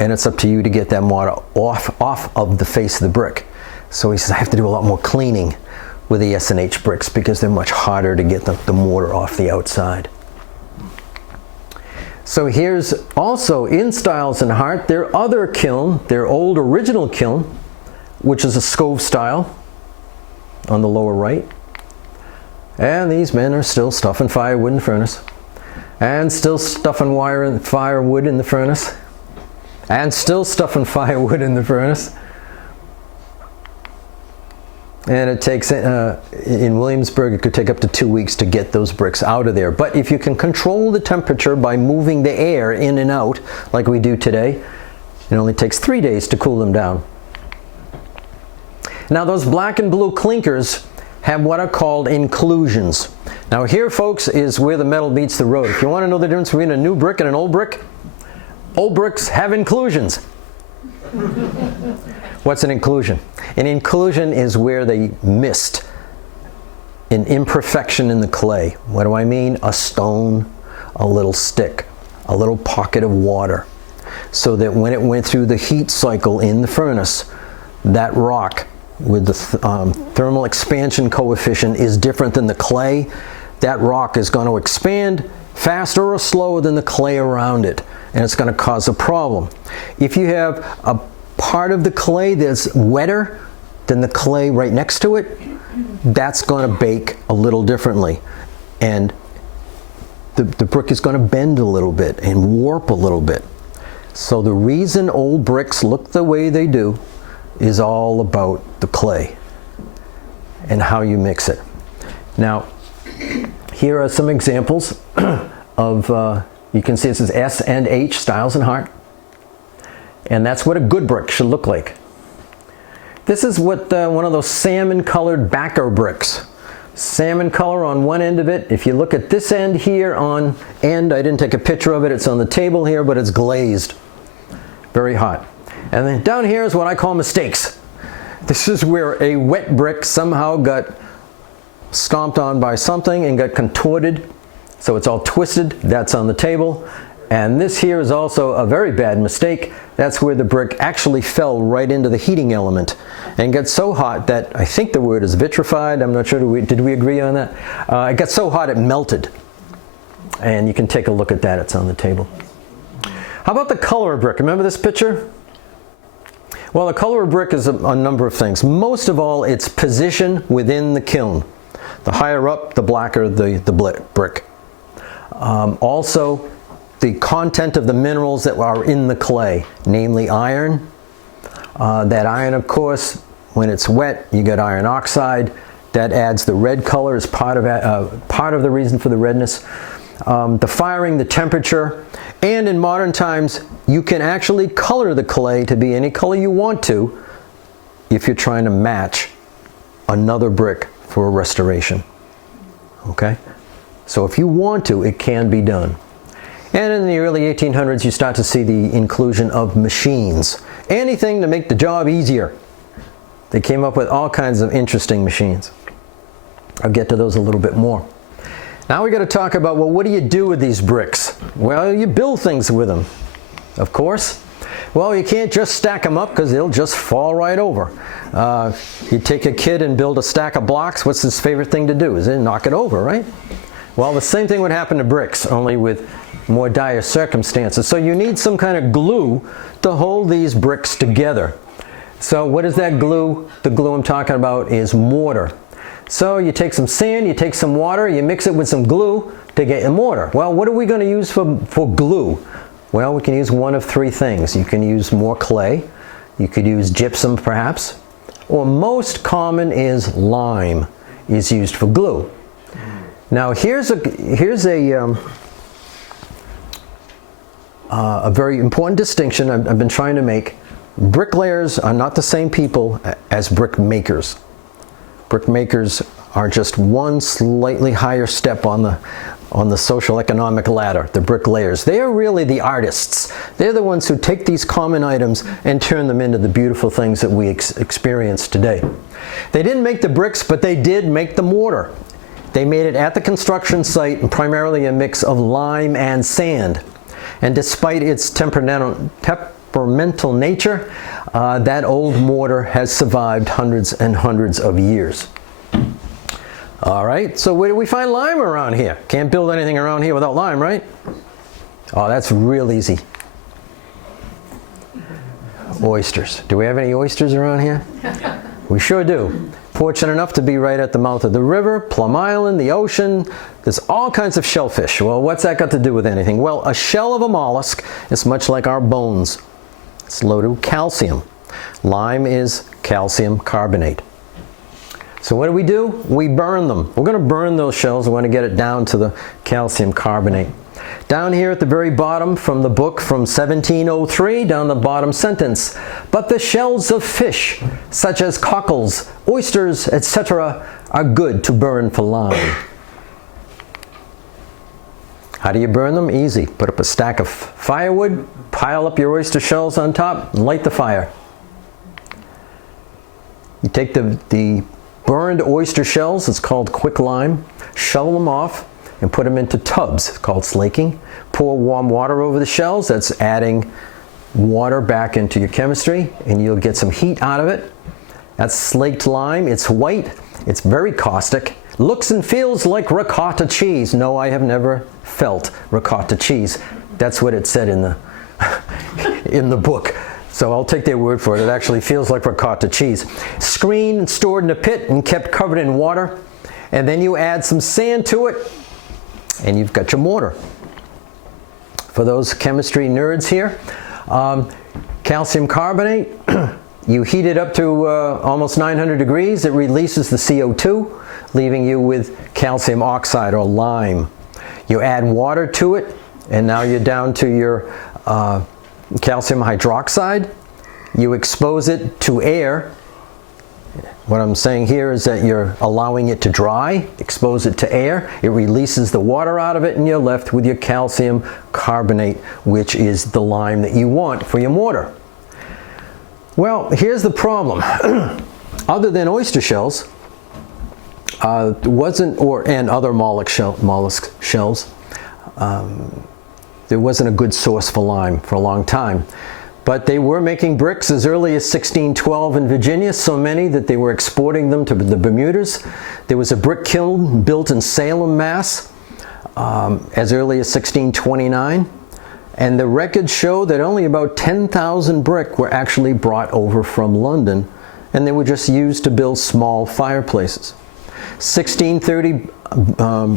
and it's up to you to get that mortar off of the face of the brick. So he says, I have to do a lot more cleaning with the S&H bricks because they're much harder to get the mortar off the outside. So here's also in Stiles and Hart their other kiln, their old original kiln, which is a stove style on the lower right. And these men are still stuffing firewood in the furnace, and still stuffing firewood in the furnace, and still stuffing firewood in the furnace. And it takes, in Williamsburg, it could take up to 2 weeks to get those bricks out of there. But if you can control the temperature by moving the air in and out, like we do today, it only takes 3 days to cool them down. Now those black and blue clinkers have what are called inclusions. Now here, folks, is where the metal meets the road. If you want to know the difference between a new brick and an old bricks have inclusions. What's an inclusion? An inclusion is where they missed an imperfection in the clay. What do I mean? A stone, a little stick, a little pocket of water. So that when it went through the heat cycle in the furnace, that rock with the thermal expansion coefficient is different than the clay. That rock is going to expand faster or slower than the clay around it, and it's going to cause a problem. If you have a part of the clay that's wetter than the clay right next to it, that's going to bake a little differently. And the brick is going to bend a little bit and warp a little bit. So the reason old bricks look the way they do is all about the clay and how you mix it. Now, here are some examples of, you can see this is S and H, Styles and Hart. And that's what a good brick should look like. This is what one of those salmon colored backer bricks. Salmon color on one end of it. If you look at this end here on end, I didn't take a picture of it, it's on the table here, but it's glazed. Very hot. And then down here is what I call mistakes. This is where a wet brick somehow got stomped on by something and got contorted. So it's all twisted. That's on the table. And this here is also a very bad mistake. That's where the brick actually fell right into the heating element and got so hot that, I think the word is vitrified. I'm not sure, did we agree on that? It got so hot it melted. And you can take a look at that. It's on the table. How about the color of brick? Remember this picture? Well, the color of brick is a number of things. Most of all, its position within the kiln. The higher up, the blacker the brick. Also, the content of the minerals that are in the clay, namely iron. That iron, of course, when it's wet, you get iron oxide. That adds the red color as part of the reason for the redness. The firing, the temperature, and in modern times, you can actually color the clay to be any color you want to if you're trying to match another brick for a restoration. Okay? So if you want to, it can be done. And in the early 1800s, you start to see the inclusion of machines. Anything to make the job easier. They came up with all kinds of interesting machines. I'll get to those a little bit more. Now we got to talk about, well, what do you do with these bricks? Well, you build things with them, of course. Well, you can't just stack them up because they'll just fall right over. You take a kid and build a stack of blocks, what's his favorite thing to do? Is it knock it over, right? Well, the same thing would happen to bricks, only with more dire circumstances. So you need some kind of glue to hold these bricks together. So what is that glue? The glue I'm talking about is mortar. So you take some sand, you take some water, you mix it with some glue to get a mortar. Well, what are we going to use for glue? Well, we can use one of three things. You can use more clay, you could use gypsum perhaps, or most common is lime is used for glue. Now here's a very important distinction I've been trying to make. Bricklayers are not the same people as brick makers. Brick makers are just one slightly higher step on the social economic ladder, the bricklayers. They are really the artists. They're the ones who take these common items and turn them into the beautiful things that we experience today. They didn't make the bricks, but they did make the mortar. They made it at the construction site, and primarily a mix of lime and sand. And despite its temperamental nature, that old mortar has survived hundreds and hundreds of years. All right, so where do we find lime around here? Can't build anything around here without lime, right? Oh, that's real easy. Oysters. Do we have any oysters around here? We sure do. Fortunate enough to be right at the mouth of the river, Plum Island, the ocean. There's all kinds of shellfish. Well, what's that got to do with anything? Well, a shell of a mollusk is much like our bones. It's loaded with calcium. Lime is calcium carbonate. So what do? We burn them. We're going to burn those shells. We want to get it down to the calcium carbonate. Down here at the very bottom from the book from 1703, down the bottom sentence, but the shells of fish, such as cockles, oysters, etc., are good to burn for lime. How do you burn them? Easy. Put up a stack of firewood, pile up your oyster shells on top, and light the fire. You take the burned oyster shells, it's called quicklime, shovel them off, and put them into tubs called slaking. Pour warm water over the shells. That's adding water back into your chemistry, and you'll get some heat out of it. That's slaked lime. It's white. It's very caustic. Looks and feels like ricotta cheese. No, I have never felt ricotta cheese. That's what it said in the in the book. So I'll take their word for it. It actually feels like ricotta cheese. Screened and stored in a pit and kept covered in water. And then you add some sand to it, and you've got your mortar. For those chemistry nerds here, calcium carbonate, you heat it up to almost 900 degrees. It releases the CO2, leaving you with calcium oxide or lime. You add water to it, and now you're down to your calcium hydroxide. You expose it to air. What I'm saying here is that you're allowing it to dry, expose it to air, it releases the water out of it, and you're left with your calcium carbonate, which is the lime that you want for your mortar. Well, here's the problem. Other than oyster shells, and other mollusk shells, there wasn't a good source for lime for a long time. But they were making bricks as early as 1612 in Virginia, so many that they were exporting them to the Bermudas. There was a brick kiln built in Salem, Mass, as early as 1629. And the records show that only about 10,000 brick were actually brought over from London, and they were just used to build small fireplaces. 1630,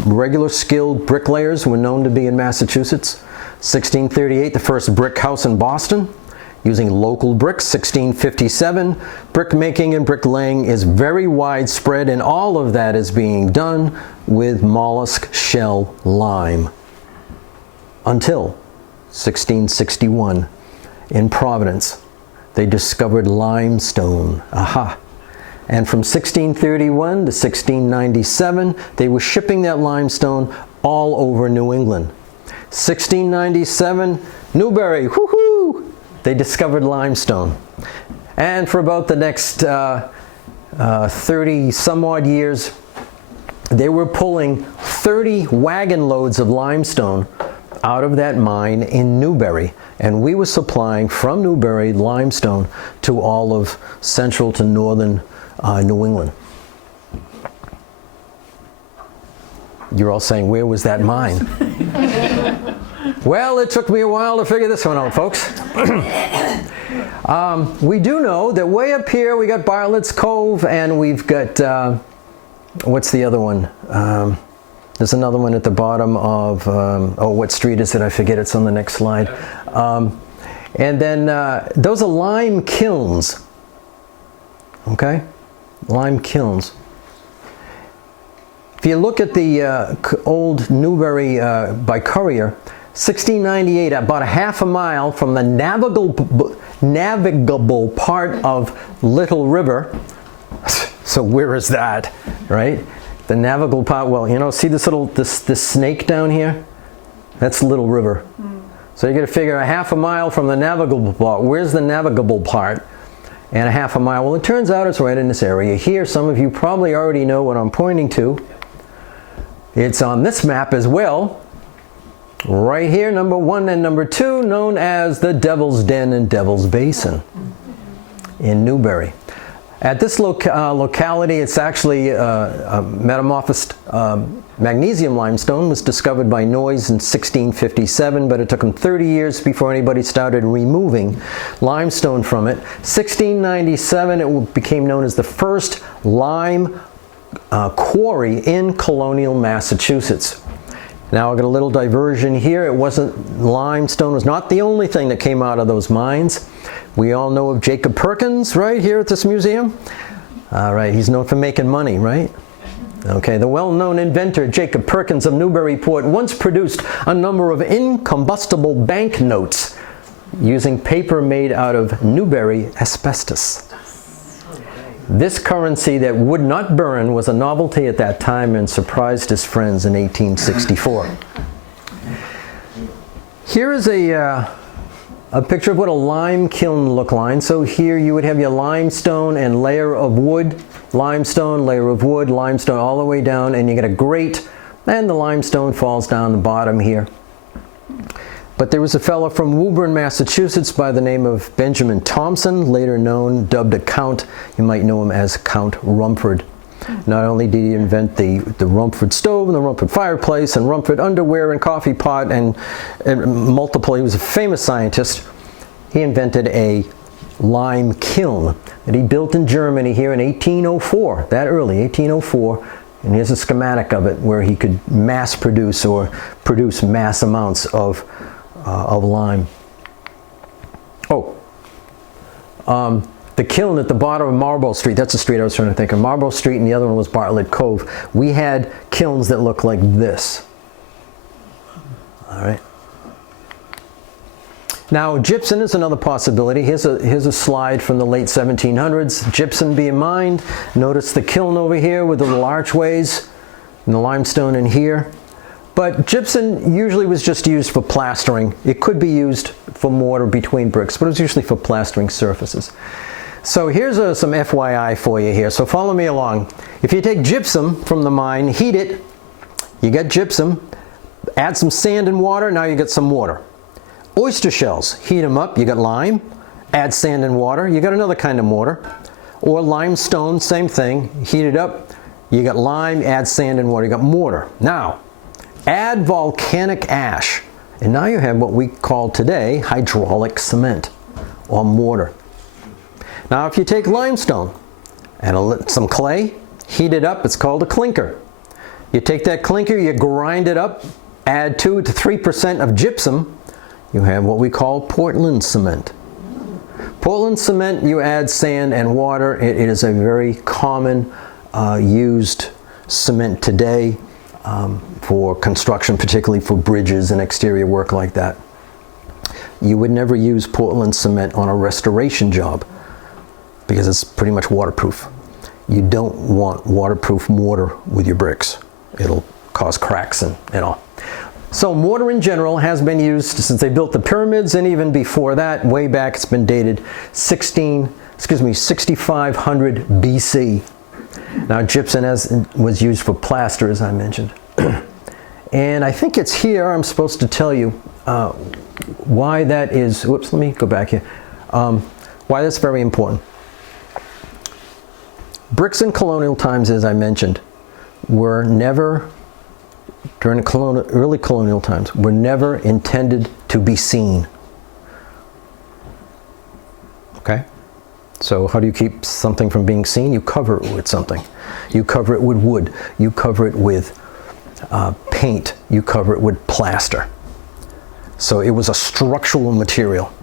regular skilled bricklayers were known to be in Massachusetts. 1638, the first brick house in Boston, using local bricks. 1657, brick making and bricklaying is very widespread, and all of that is being done with mollusk shell lime. Until 1661, in Providence, they discovered limestone. Aha! And from 1631 to 1697, they were shipping that limestone all over New England. 1697, Newbury, woohoo! They discovered limestone. And for about the next 30 some odd years, they were pulling 30 wagon loads of limestone out of that mine in Newbury. And we were supplying from Newbury limestone to all of central to northern New England. You're all saying, where was that mine? Well, it took me a while to figure this one out, folks. We do know that way up here we got Bartlett's Cove, and we've got, what's the other one? There's another one at the bottom of, what street is it? I forget, it's on the next slide. And then those are lime kilns, okay? Lime kilns. If you look at the old Newbury by Courier, 1698, about a half a mile from the navigable part of Little River. So where is that, right? The navigable part, well, you know, see this this snake down here? That's Little River. So you got to figure a half a mile from the navigable part. Where's the navigable part? And a half a mile. Well, it turns out it's right in this area here. Some of you probably already know what I'm pointing to. It's on this map as well. Right here, number 1 and number 2, known as the Devil's Den and Devil's Basin in Newbury. At this locality, it's actually a metamorphosed magnesium limestone was discovered by Noyes in 1657, but it took them 30 years before anybody started removing limestone from it. 1697, it became known as the first lime quarry in colonial Massachusetts. Now I've got a little diversion here. It wasn't, limestone was not the only thing that came out of those mines. We all know of Jacob Perkins right here at this museum. All right, he's known for making money, right? Okay, the well-known inventor Jacob Perkins of Newburyport once produced a number of incombustible banknotes using paper made out of Newbury asbestos. This currency that would not burn was a novelty at that time and surprised his friends in 1864. Here is a picture of what a lime kiln looked like. So here you would have your limestone and layer of wood, limestone, layer of wood, limestone all the way down, and you get a grate, and the limestone falls down the bottom here. But there was a fellow from Woburn, Massachusetts by the name of Benjamin Thompson, later known, dubbed a Count. You might know him as Count Rumford. Not only did he invent the Rumford stove and the Rumford fireplace and Rumford underwear and coffee pot and multiple, he was a famous scientist. He invented a lime kiln that he built in Germany here in 1804, that early, 1804. And here's a schematic of it where he could mass produce or produce mass amounts of lime. The kiln at the bottom of Marlborough Street, that's the street I was trying to think of. Marlborough Street, and the other one was Bartlett Cove. We had kilns that looked like this. All right. Now, gypsum is another possibility. Here's a slide from the late 1700s. Gypsum be in mind. Notice the kiln over here with the little archways and the limestone in here. But gypsum usually was just used for plastering. It could be used for mortar between bricks, but it was usually for plastering surfaces. So here's some FYI for you here. So follow me along. If you take gypsum from the mine, heat it, you get gypsum, add some sand and water, now you get some mortar. Oyster shells, heat them up, you got lime, add sand and water, you got another kind of mortar. Or limestone, same thing, heat it up, you got lime, add sand and water, you got mortar. Now, add volcanic ash, and now you have what we call today hydraulic cement or mortar. Now if you take limestone and some clay, heat it up, it's called a clinker. You take that clinker, you grind it up, add 2 to 3% of gypsum, you have what we call Portland cement. Portland cement, you add sand and water. It is a very common used cement today for construction, particularly for bridges and exterior work like that. You would never use Portland cement on a restoration job because it's pretty much waterproof. You don't want waterproof mortar with your bricks. It'll cause cracks and all. So mortar in general has been used since they built the pyramids, and even before that, way back, it's been dated 6500 BC. Now gypsum was used for plaster, as I mentioned. And I think it's here I'm supposed to tell you why that is, whoops, let me go back here, why that's very important. Bricks in colonial times, as I mentioned, were never, during the early colonial times, were never intended to be seen. Okay? So how do you keep something from being seen? You cover it with something. You cover it with wood. You cover it with paint. You cover it with plaster. So it was a structural material.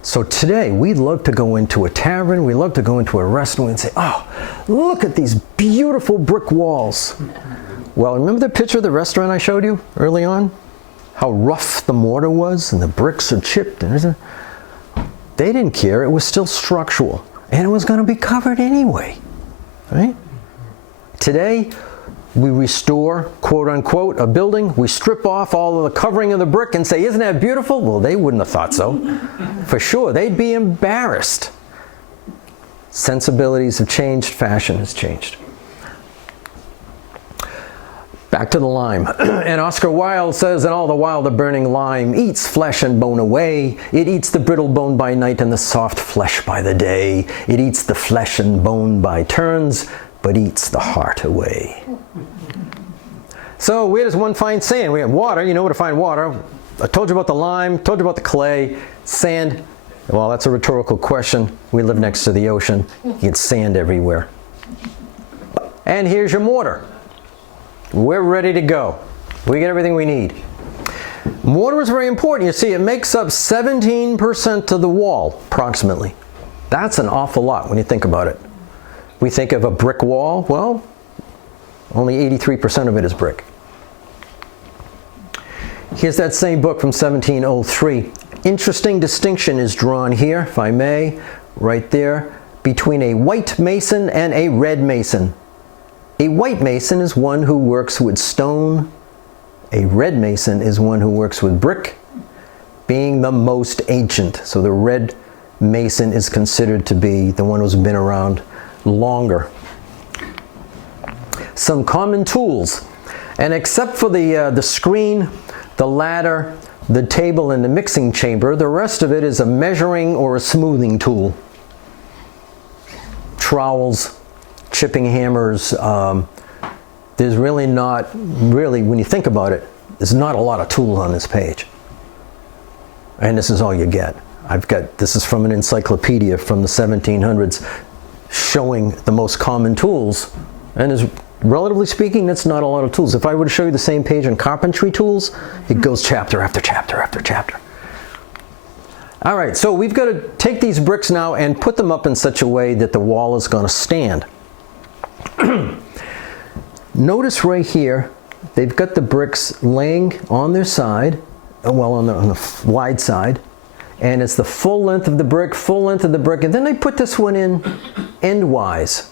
So today, we'd love to go into a tavern, we'd love to go into a restaurant and say, oh, look at these beautiful brick walls. Well, remember the picture of the restaurant I showed you early on? How rough the mortar was and the bricks are chipped. And they didn't care, it was still structural. And it was going to be covered anyway, right? Today, we restore, quote unquote, a building, we strip off all of the covering of the brick and say, isn't that beautiful? Well, they wouldn't have thought so. For sure, they'd be embarrassed. Sensibilities have changed, fashion has changed. Back to the lime. And Oscar Wilde says, and all the while the burning lime eats flesh and bone away. It eats the brittle bone by night and the soft flesh by the day. It eats the flesh and bone by turns, but eats the heart away. So where does one find sand? We have water. You know where to find water. I told you about the lime, told you about the clay, sand. Well, that's a rhetorical question. We live next to the ocean. You get sand everywhere. And here's your mortar. We're ready to go. We get everything we need. Mortar is very important. You see, it makes up 17% of the wall, approximately. That's an awful lot when you think about it. We think of a brick wall, well, only 83% of it is brick. Here's that same book from 1703. Interesting distinction is drawn here, if I may, right there, between a white mason and a red mason. A white mason is one who works with stone. A red mason is one who works with brick, being the most ancient. So the red mason is considered to be the one who's been around longer. Some common tools, and except for the screen, the ladder, the table, and the mixing chamber, the rest of it is a measuring or a smoothing tool. Trowels, chipping hammers. There's really not, when you think about it, there's not a lot of tools on this page. And this is all you get. This is from an encyclopedia from the 1700s showing the most common tools, and is relatively speaking, that's not a lot of tools. If I were to show you the same page on carpentry tools, it goes chapter after chapter after chapter. All right, so we've got to take these bricks now and put them up in such a way that the wall is going to stand. Notice right here, they've got the bricks laying on their side, well, on the wide side, and it's the full length of the brick, and then they put this one in endwise.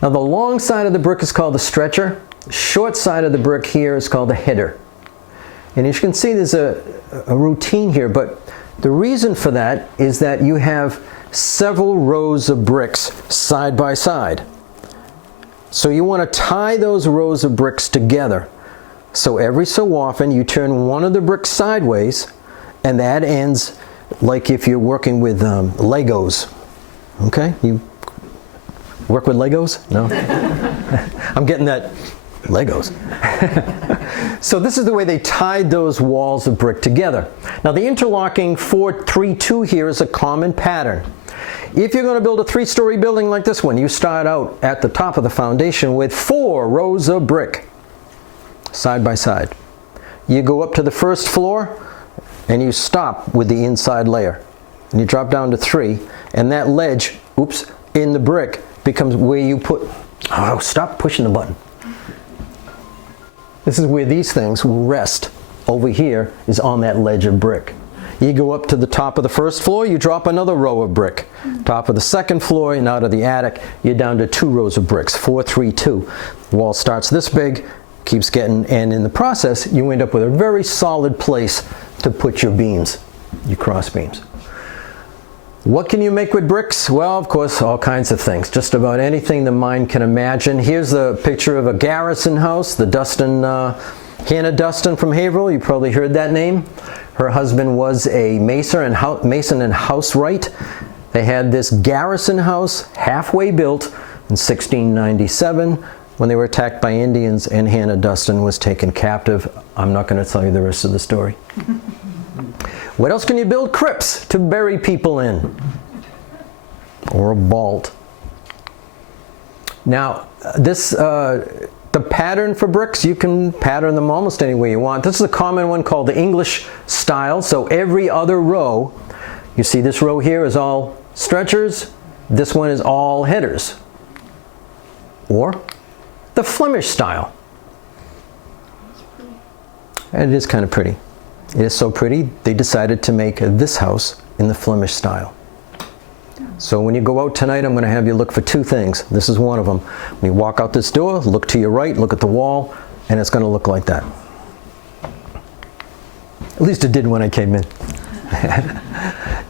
Now the long side of the brick is called the stretcher. The short side of the brick here is called the header. And as you can see, there's a routine here, but the reason for that is that you have several rows of bricks side by side. So you want to tie those rows of bricks together. So every so often you turn one of the bricks sideways, and that ends like if you're working with Legos. Okay? You work with Legos? No? I'm getting that. Legos. So this is the way they tied those walls of brick together. Now the interlocking 4-3-2 here is a common pattern. If you're going to build a 3-story building like this one, you start out at the top of the foundation with 4 rows of brick, side by side. You go up to the first floor, and you stop with the inside layer. And you drop down to 3, and that ledge, in the brick, becomes where you put, stop pushing the button. This is where these things will rest. Over here is on that ledge of brick. You go up to the top of the first floor, you drop another row of brick. Top of the second floor and out of the attic, you're down to 2 rows of bricks, 4-3-2. The wall starts this big, keeps getting, and in the process, you end up with a very solid place to put your beams, your cross beams. What can you make with bricks? Well, of course, all kinds of things. Just about anything the mind can imagine. Here's a picture of a garrison house, the Hannah Dustin from Haverhill. You probably heard that name. Her husband was a mason and housewright. They had this garrison house halfway built in 1697 when they were attacked by Indians, and Hannah Dustin was taken captive. I'm not going to tell you the rest of the story. What else can you build? Crypts to bury people in, or a vault. Now, the pattern for bricks, you can pattern them almost any way you want. This is a common one called the English style. So every other row, you see this row here is all stretchers. This one is all headers. Or the Flemish style. And it is kind of pretty. It is so pretty, they decided to make this house in the Flemish style. So when you go out tonight, I'm going to have you look for 2 things. This is one of them. When you walk out this door, look to your right, look at the wall, and it's going to look like that. At least it did when I came in.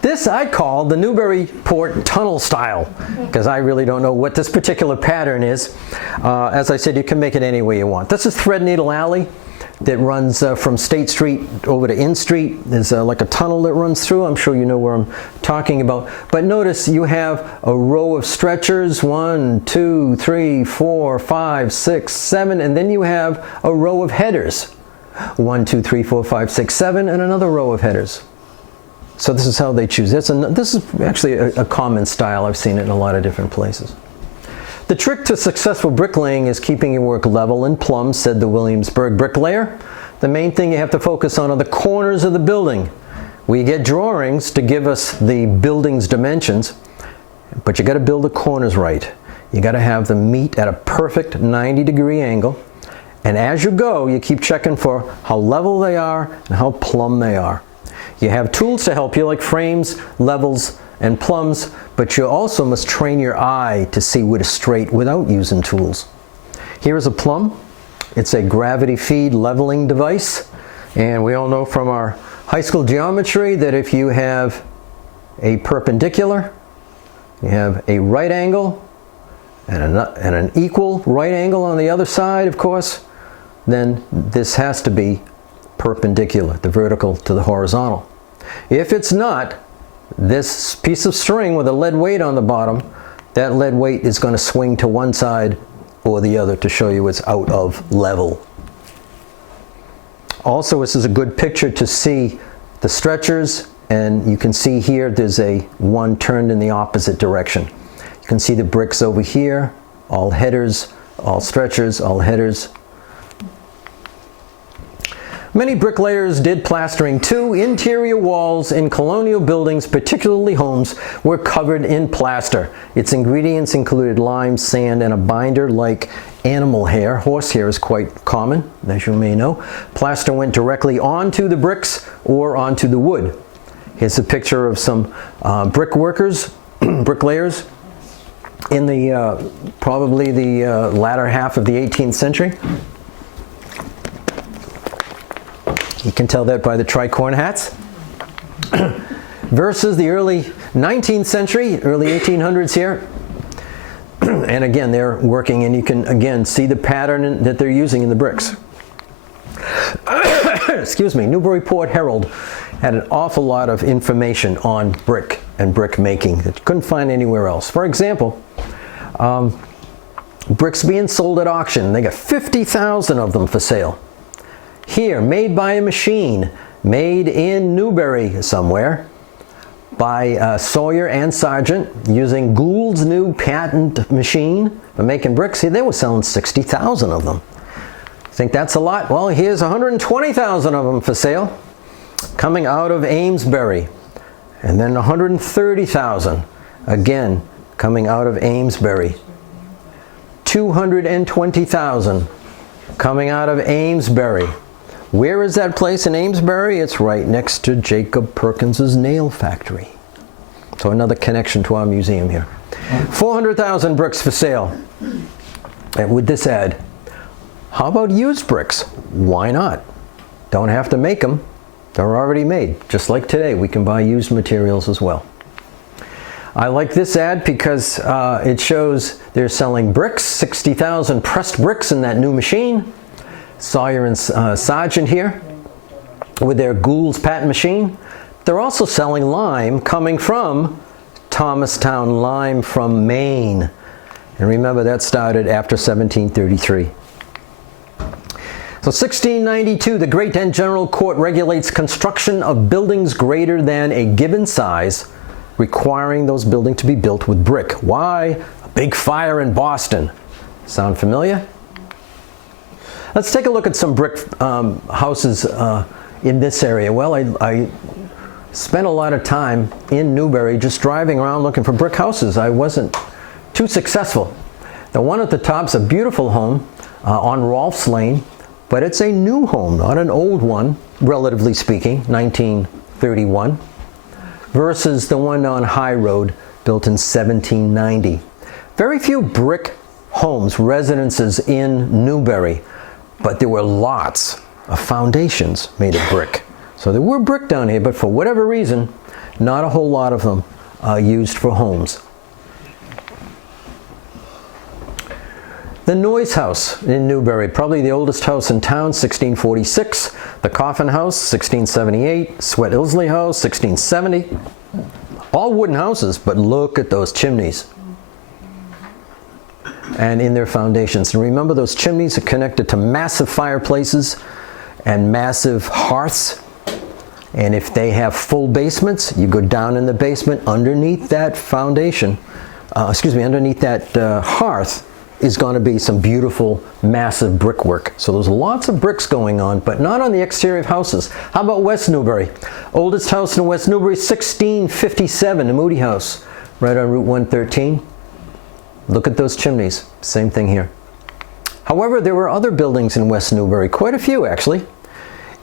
This I call the Newburyport tunnel style, because I really don't know what this particular pattern is. As I said, you can make it any way you want. This is Threadneedle Alley that runs from State Street over to Inn Street. There's like a tunnel that runs through. I'm sure you know where I'm talking about. But notice you have a row of stretchers, 1, 2, 3, 4, 5, 6, 7, and then you have a row of headers. 1, 2, 3, 4, 5, 6, 7, and another row of headers. So this is how they choose. This is actually a common style. I've seen it in a lot of different places. The trick to successful bricklaying is keeping your work level and plumb, said the Williamsburg bricklayer. The main thing you have to focus on are the corners of the building. We get drawings to give us the building's dimensions, but you got to build the corners right. You got to have them meet at a perfect 90-degree angle. And as you go, you keep checking for how level they are and how plumb they are. You have tools to help you like frames, levels, and plumbs, but you also must train your eye to see what is straight without using tools. Here is a plumb. It's a gravity feed leveling device, and we all know from our high school geometry that if you have a perpendicular, you have a right angle, and an equal right angle on the other side, of course, then this has to be perpendicular, the vertical to the horizontal. If it's not, this piece of string with a lead weight on the bottom, that lead weight is going to swing to one side or the other to show you it's out of level. Also, this is a good picture to see the stretchers and you can see here there's a one turned in the opposite direction. You can see the bricks over here, all headers, all stretchers, all headers. Many bricklayers did plastering too. Interior walls in colonial buildings, particularly homes, were covered in plaster. Its ingredients included lime, sand, and a binder like animal hair. Horsehair is quite common, as you may know. Plaster went directly onto the bricks or onto the wood. Here's a picture of some brick workers, bricklayers, in the probably the latter half of the 18th century. You can tell that by the tricorn hats. Versus the early 19th century, early 1800s here. And again, they're working, and you can again see the pattern that they're using in the bricks. Excuse me, Newburyport Herald had an awful lot of information on brick and brick making that you couldn't find anywhere else. For example, bricks being sold at auction. They got 50,000 of them for sale. Here, made by a machine, made in Newbury somewhere, by Sawyer and Sargent, using Gould's new patent machine for making bricks. See, they were selling 60,000 of them. Think that's a lot? Well, here's 120,000 of them for sale, coming out of Amesbury. And then 130,000, again, coming out of Amesbury. 220,000, coming out of Amesbury. Where is that place in Amesbury? It's right next to Jacob Perkins's nail factory. So another connection to our museum here. 400,000 bricks for sale. And with this ad, how about used bricks? Why not? Don't have to make them. They're already made. Just like today, we can buy used materials as well. I like this ad because it shows they're selling bricks, 60,000 pressed bricks in that new machine. Sawyer and Sargent here with their Gould's patent machine. They're also selling lime coming from Thomastown lime from Maine. And remember, that started after 1733. So 1692, the Great and General Court regulates construction of buildings greater than a given size, requiring those buildings to be built with brick. Why? A big fire in Boston. Sound familiar? Let's take a look at some brick houses in this area. Well, I spent a lot of time in Newbury just driving around looking for brick houses. I wasn't too successful. The one at the top's a beautiful home on Rolfs Lane, but it's a new home, not an old one, relatively speaking, 1931, versus the one on High Road, built in 1790. Very few brick homes, residences in Newbury, but there were lots of foundations made of brick. So there were brick down here, but for whatever reason, not a whole lot of them used for homes. The Noyes House in Newbury, probably the oldest house in town, 1646. The Coffin House, 1678. Sweat Ilsley House, 1670. All wooden houses, but look at those chimneys. And in their foundations. And remember, those chimneys are connected to massive fireplaces and massive hearths. And if they have full basements, you go down in the basement underneath that foundation, underneath that hearth is going to be some beautiful, massive brickwork. So there's lots of bricks going on, but not on the exterior of houses. How about West Newbury? Oldest house in West Newbury, 1657, the Moody House, right on Route 113. Look at those chimneys. Same thing here. However, there were other buildings in West Newbury, quite a few actually.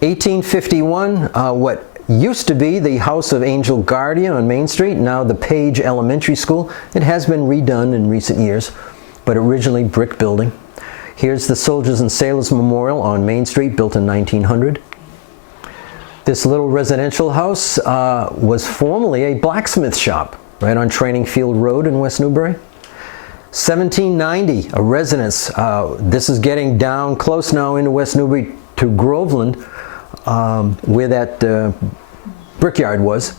1851, what used to be the House of Angel Guardian on Main Street, now the Page Elementary School. It has been redone in recent years, but originally brick building. Here's the Soldiers and Sailors Memorial on Main Street, built in 1900. This little residential house was formerly a blacksmith shop, right on Training Field Road in West Newbury. 1790, a residence. This is getting down close now into West Newbury to Groveland, where that Brickyard was.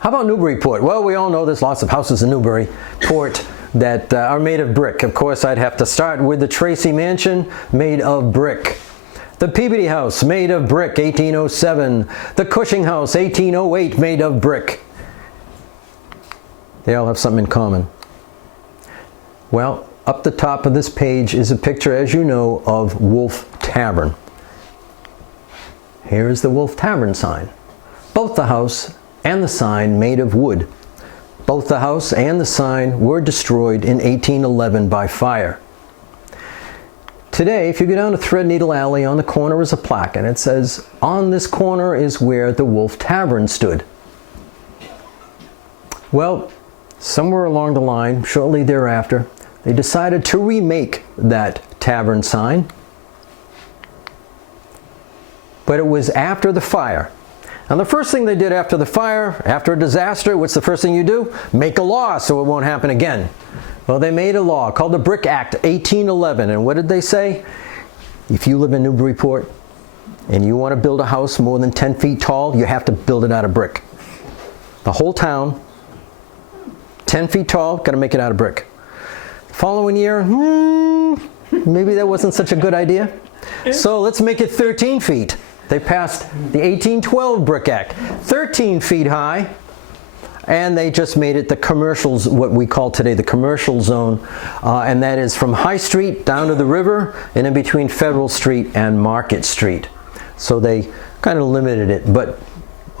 How about Newburyport? Well, we all know there's lots of houses in Newburyport that are made of brick. Of course, I'd have to start with the Tracy Mansion, made of brick. The Peabody House, made of brick, 1807. The Cushing House, 1808, made of brick. They all have something in common. Well, up the top of this page is a picture, as you know, of Wolfe Tavern. Here is the Wolfe Tavern sign. Both the house and the sign made of wood. Both the house and the sign were destroyed in 1811 by fire. Today, if you go down to Threadneedle Alley, on the corner is a plaque, and it says, "On this corner is where the Wolfe Tavern stood." Well, somewhere along the line, shortly thereafter, they decided to remake that tavern sign. But it was after the fire. And the first thing they did after the fire, after a disaster, what's the first thing you do? Make a law so it won't happen again. Well, they made a law called the Brick Act, 1811. And what did they say? If you live in Newburyport and you want to build a house more than 10 feet tall, you have to build it out of brick. The whole town, 10 feet tall, got to make it out of brick. The following year, maybe that wasn't such a good idea. So let's make it 13 feet. They passed the 1812 Brick Act, 13 feet high, and they just made it the commercials, what we call today the commercial zone, and that is from High Street down to the river and in between Federal Street and Market Street. So they kind of limited it, but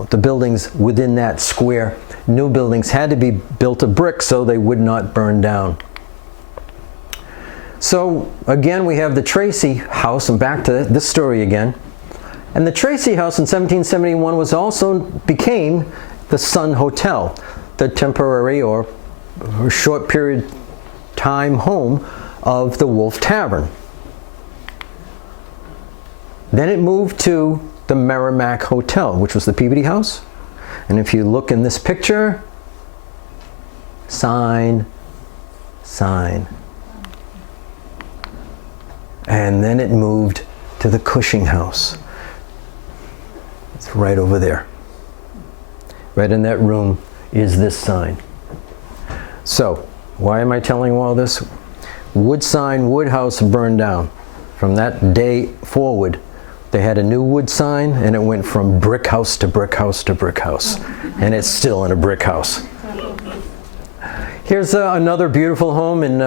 the buildings within that square, new buildings, had to be built of brick so they would not burn down. So again, we have the Tracy House, and back to this story again. And the Tracy House in 1771 became the Sun Hotel, the temporary or short period time home of the Wolfe Tavern. Then it moved to the Merrimack Hotel, which was the Peabody House. And if you look in this picture, sign, sign. And then it moved to the Cushing House. It's right over there. Right in that room is this sign. So, why am I telling you all this? Wood sign, wood house burned down. From that day forward, they had a new wood sign, and it went from brick house to brick house to brick house. And it's still in a brick house. Here's another beautiful home in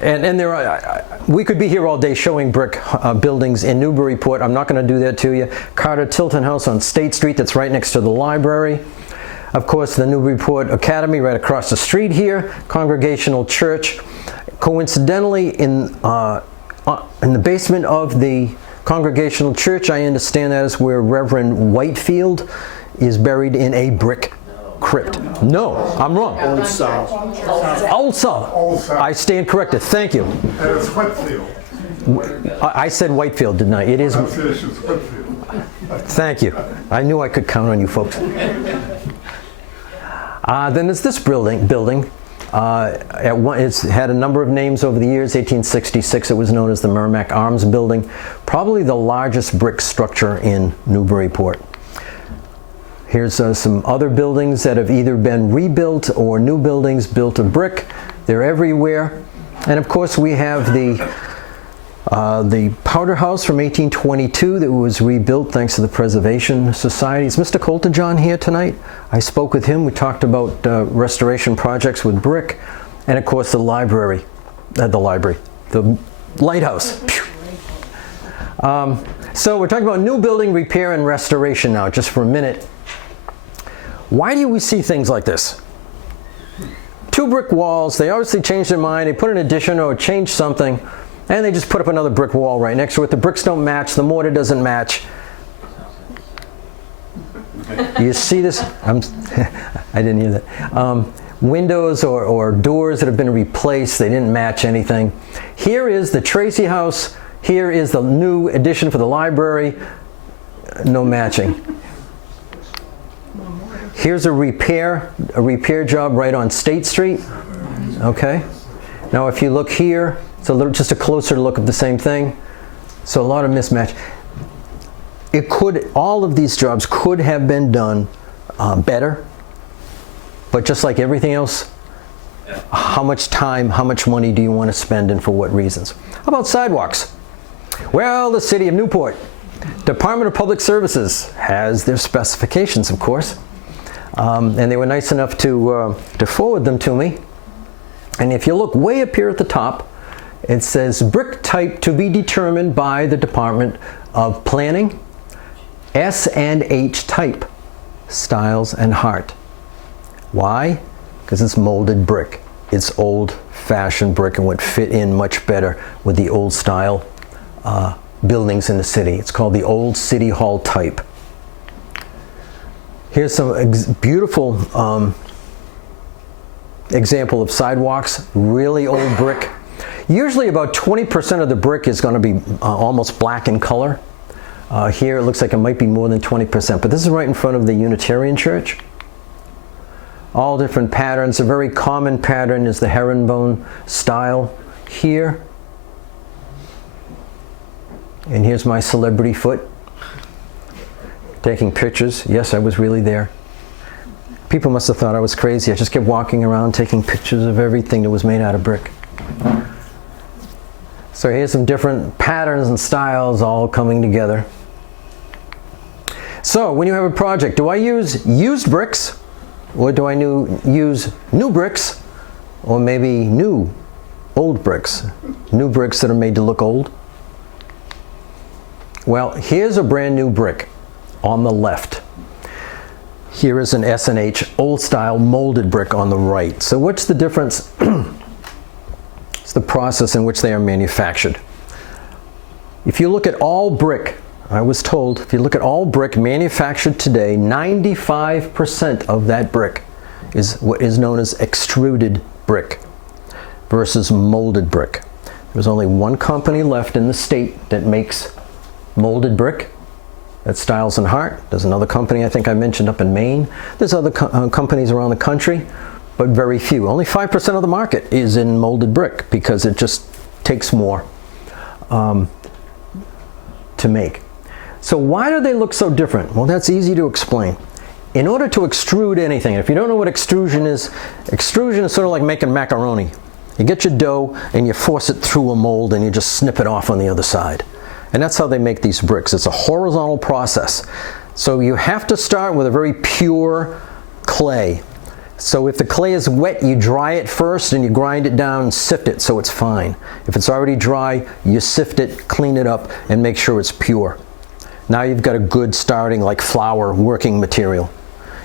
and there are, we could be here all day showing brick buildings in Newburyport. I'm not going to do that to you. Carter Tilton House on State Street, that's right next to the library. Of course, the Newburyport Academy right across the street here. Congregational Church. Coincidentally, in the basement of the Congregational Church, I understand that is where Reverend Whitefield is buried in a brick crypt. No, I'm wrong. Old South. Old South. Old South. I stand corrected. Thank you. And it's Whitfield. I said Whitefield, didn't I? It is. Pronunciation is Whitfield. Thank you. I knew I could count on you folks. Then there's this building. It's had a number of names over the years. 1866, it was known as the Merrimack Arms Building, probably the largest brick structure in Newburyport. Here's some other buildings that have either been rebuilt or new buildings built of brick. They're everywhere. And of course, we have the Powder House from 1822 that was rebuilt thanks to the Preservation Society. Is Mr. Colton here tonight? I spoke with him. We talked about restoration projects with brick. And of course, the lighthouse. So we're talking about new building repair and restoration now, just for a minute. Why do we see things like this? Two brick walls, they obviously changed their mind, they put an addition or changed something, and they just put up another brick wall right next to it. The bricks don't match, the mortar doesn't match. You see this? I didn't hear that. Windows or doors that have been replaced, they didn't match anything. Here is the Tracy House, here is the new addition for the library, no matching. Here's a repair job right on State Street. Okay. Now, if you look here, it's just a closer look of the same thing. So a lot of mismatch. All of these jobs could have been done better, but just like everything else, how much time, how much money do you want to spend, and for what reasons? How about sidewalks? Well, the city of Newport, Department of Public Services has their specifications, of course. And they were nice enough to forward them to me. And if you look way up here at the top, it says brick type to be determined by the Department of Planning, S&H type, Styles and Hart. Why? Because it's molded brick. It's old-fashioned brick and would fit in much better with the old style buildings in the city. It's called the Old City Hall type. Here's some beautiful example of sidewalks, really old brick. Usually about 20% of the brick is going to be almost black in color. Here it looks like it might be more than 20%, but this is right in front of the Unitarian Church. All different patterns. A very common pattern is the Herringbone Style here. And here's my celebrity foot. Taking pictures. Yes, I was really there. People must have thought I was crazy. I just kept walking around taking pictures of everything that was made out of brick. So here's some different patterns and styles all coming together. So when you have a project, do I use used bricks, or do I use new bricks, or maybe new old bricks? New bricks that are made to look old? Well, here's a brand new brick on the left. Here is an S&H old style molded brick on the right. So what's the difference? It's the process in which they are manufactured. If you look at all brick, I was told, if you look at all brick manufactured today, 95% of that brick is what is known as extruded brick versus molded brick. There's only one company left in the state that makes molded brick. That's Styles and Hart. There's another company I think I mentioned up in Maine. There's other companies around the country, but very few. Only 5% of the market is in molded brick because it just takes more to make. So why do they look so different? Well, that's easy to explain. In order to extrude anything, if you don't know what extrusion is sort of like making macaroni. You get your dough and you force it through a mold and you just snip it off on the other side. And that's how they make these bricks. It's a horizontal process. So you have to start with a very pure clay. So if the clay is wet, you dry it first and you grind it down and sift it so it's fine. If it's already dry, you sift it, clean it up, and make sure it's pure. Now you've got a good starting, like flour, working material.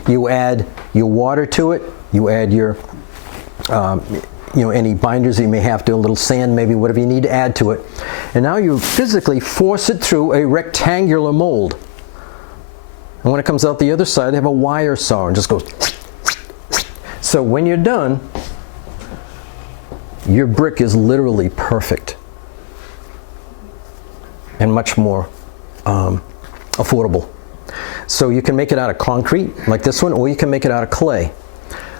You add your water to it, you add your any binders that you may have to, a little sand maybe, whatever you need to add to it. And now you physically force it through a rectangular mold. And when it comes out the other side, they have a wire saw and just goes. So when you're done, your brick is literally perfect and much more affordable. So you can make it out of concrete like this one, or you can make it out of clay.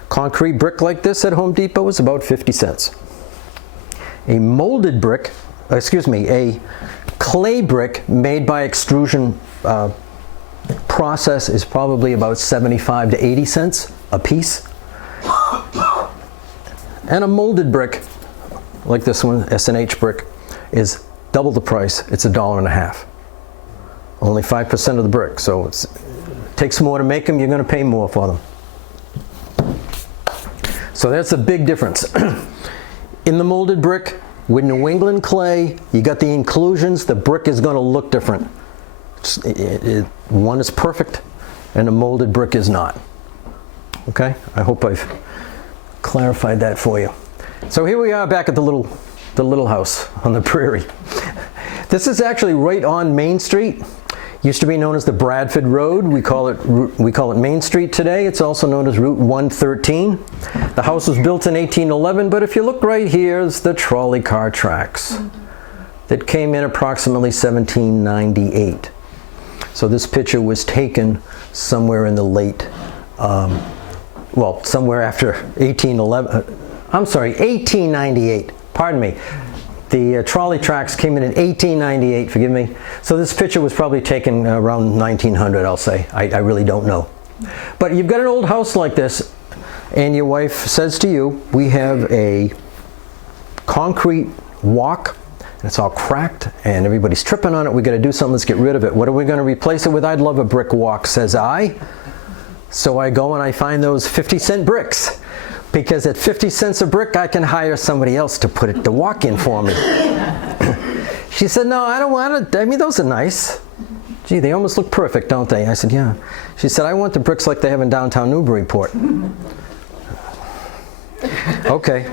Concrete brick like this at Home Depot is about 50 cents. A molded brick, a clay brick made by extrusion process is probably about 75 to 80 cents a piece. And a molded brick, like this one, S&H brick, is double the price. It's $1.50. Only 5% of the brick, so it takes more to make them, you're going to pay more for them. So that's a big difference. In the molded brick, with New England clay, you got the inclusions, the brick is going to look different. One is perfect, and a molded brick is not. Okay? I hope I've clarified that for you. So here we are back at the little house on the prairie. This is actually right on Main Street. Used to be known as the Bradford Road. We call it Main Street today. It's also known as Route 113. The house was built in 1811, but if you look right here, it's the trolley car tracks that came in approximately 1798. So this picture was taken somewhere in the late, somewhere after 1898. Pardon me. The trolley tracks came in 1898, forgive me. So this picture was probably taken around 1900, I'll say. I really don't know. But you've got an old house like this, and your wife says to you, we have a concrete walk It's all cracked and everybody's tripping on it. We got to do something. Let's get rid of it. What are we going to replace it with? I'd love a brick walk, says I. So I go and I find those 50-cent bricks, because at 50 cents a brick, I can hire somebody else to put the walk in for me. She said, no, I don't want it. I mean, those are nice. Gee, they almost look perfect, don't they? I said, yeah. She said, I want the bricks like they have in downtown Newburyport. Okay,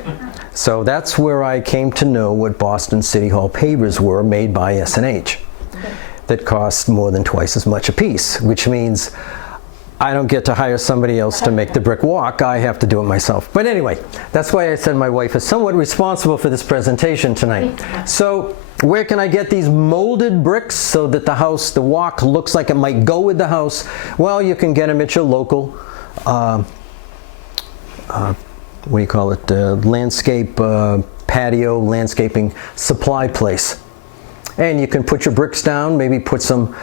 so that's where I came to know what Boston City Hall pavers were made by S&H that cost more than twice as much a piece, which means I don't get to hire somebody else to make the brick walk. I have to do it myself. But anyway, that's why I said my wife is somewhat responsible for this presentation tonight. So where can I get these molded bricks so that the walk looks like it might go with the house? Well, you can get them at your local, what do you call it, landscape, patio, landscaping supply place. And you can put your bricks down, maybe put some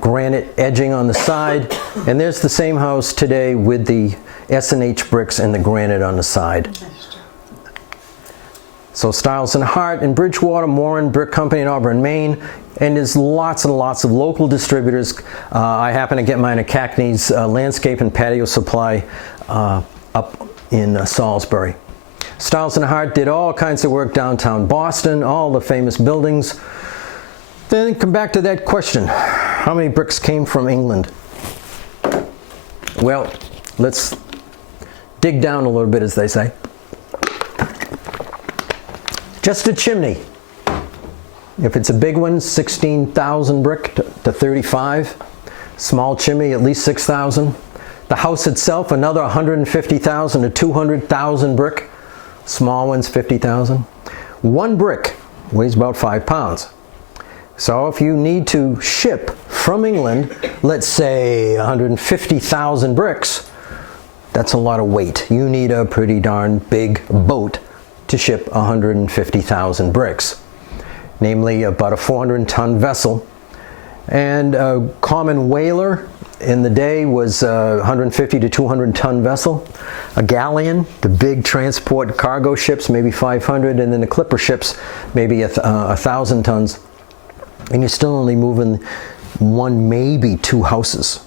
granite edging on the side. And there's the same house today with the S&H bricks and the granite on the side. So Stiles and Hart in Bridgewater, Moran Brick Company in Auburn, Maine. And there's lots and lots of local distributors. I happen to get mine at Cackney's Landscape and Patio Supply up in Salisbury. Stiles and Hart did all kinds of work downtown Boston, all the famous buildings. Then come back to that question, how many bricks came from England? Well, let's dig down a little bit, as they say. Just a chimney. If it's a big one, 16,000 brick to 35. Small chimney, at least 6,000. The house itself, another 150,000 to 200,000 brick. Small ones, 50,000. One brick weighs about 5 pounds. So if you need to ship from England, let's say 150,000 bricks, that's a lot of weight. You need a pretty darn big boat to ship 150,000 bricks, namely about a 400-ton vessel. And a common whaler in the day was a 150 to 200-ton vessel. A galleon, the big transport cargo ships, maybe 500, and then the clipper ships, maybe 1,000 tons. And you're still only moving one, maybe 2 houses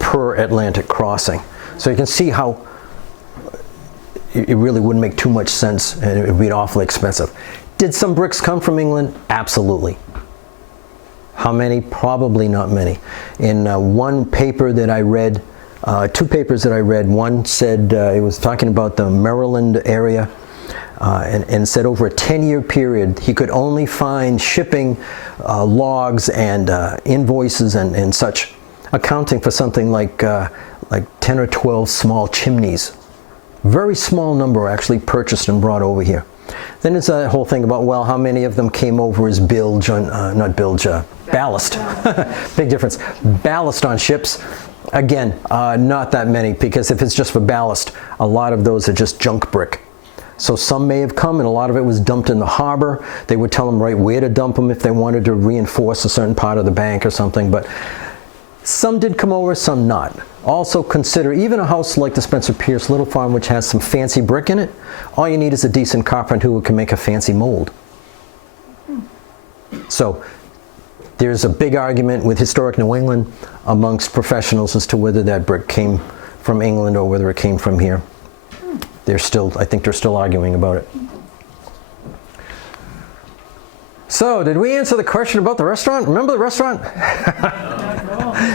per Atlantic crossing. So you can see how it really wouldn't make too much sense, and it would be awfully expensive. Did some bricks come from England? Absolutely. How many? Probably not many. In one paper that I read, 2 papers that I read, one said, it was talking about the Maryland area, and said over a 10-year period he could only find shipping logs and invoices and such accounting for something like 10 or 12 small chimneys. Very small number actually purchased and brought over here. Then there's that whole thing about, well, how many of them came over as bilge on, not bilge, ballast. Big difference. Ballast on ships. Again, not that many, because if it's just for ballast, a lot of those are just junk brick. So some may have come, and a lot of it was dumped in the harbor. They would tell them right where to dump them if they wanted to reinforce a certain part of the bank or something, but some did come over, some not. Also consider, even a house like the Spencer Pierce Little Farm, which has some fancy brick in it, all you need is a decent carpenter who can make a fancy mold. So there's a big argument with Historic New England amongst professionals as to whether that brick came from England or whether it came from here. I think they're still arguing about it. So, did we answer the question about the restaurant? Remember the restaurant?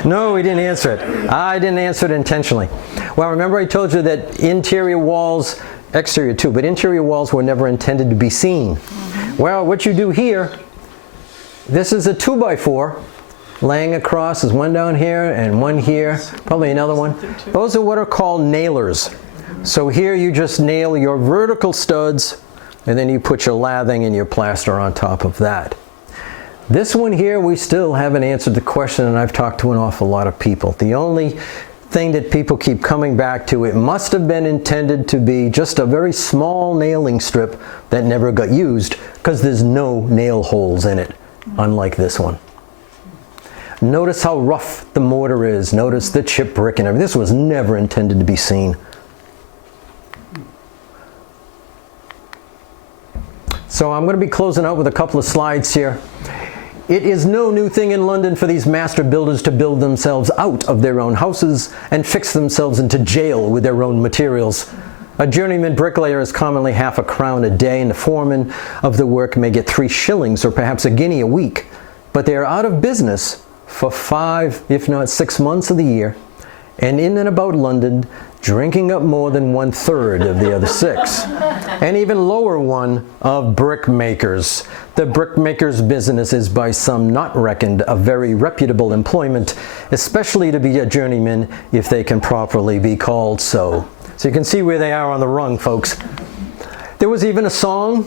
No, we didn't answer it. I didn't answer it intentionally. Well, remember I told you that interior walls, exterior too, but interior walls were never intended to be seen. Well, what you do here, this is a 2x4 laying across. There's one down here and one here, probably another one. Those are what are called nailers. So here you just nail your vertical studs, and then you put your lathing and your plaster on top of that. This one here, we still haven't answered the question, and I've talked to an awful lot of people. The only thing that people keep coming back to, it must have been intended to be just a very small nailing strip that never got used, because there's no nail holes in it, unlike this one. Notice how rough the mortar is. Notice the chip brick and everything. This was never intended to be seen. So I'm going to be closing out with a couple of slides here. It is no new thing in London for these master builders to build themselves out of their own houses and fix themselves into jail with their own materials. A journeyman bricklayer is commonly half a crown a day, and the foreman of the work may get 3 shillings or perhaps a guinea a week. But they are out of business for 5, if not 6 months of the year, and in and about London, drinking up more than 1/3 of the other 6. An even lower one of brickmakers. The brickmaker's business is by some not reckoned a very reputable employment, especially to be a journeyman if they can properly be called so. So you can see where they are on the rung, folks. There was even a song,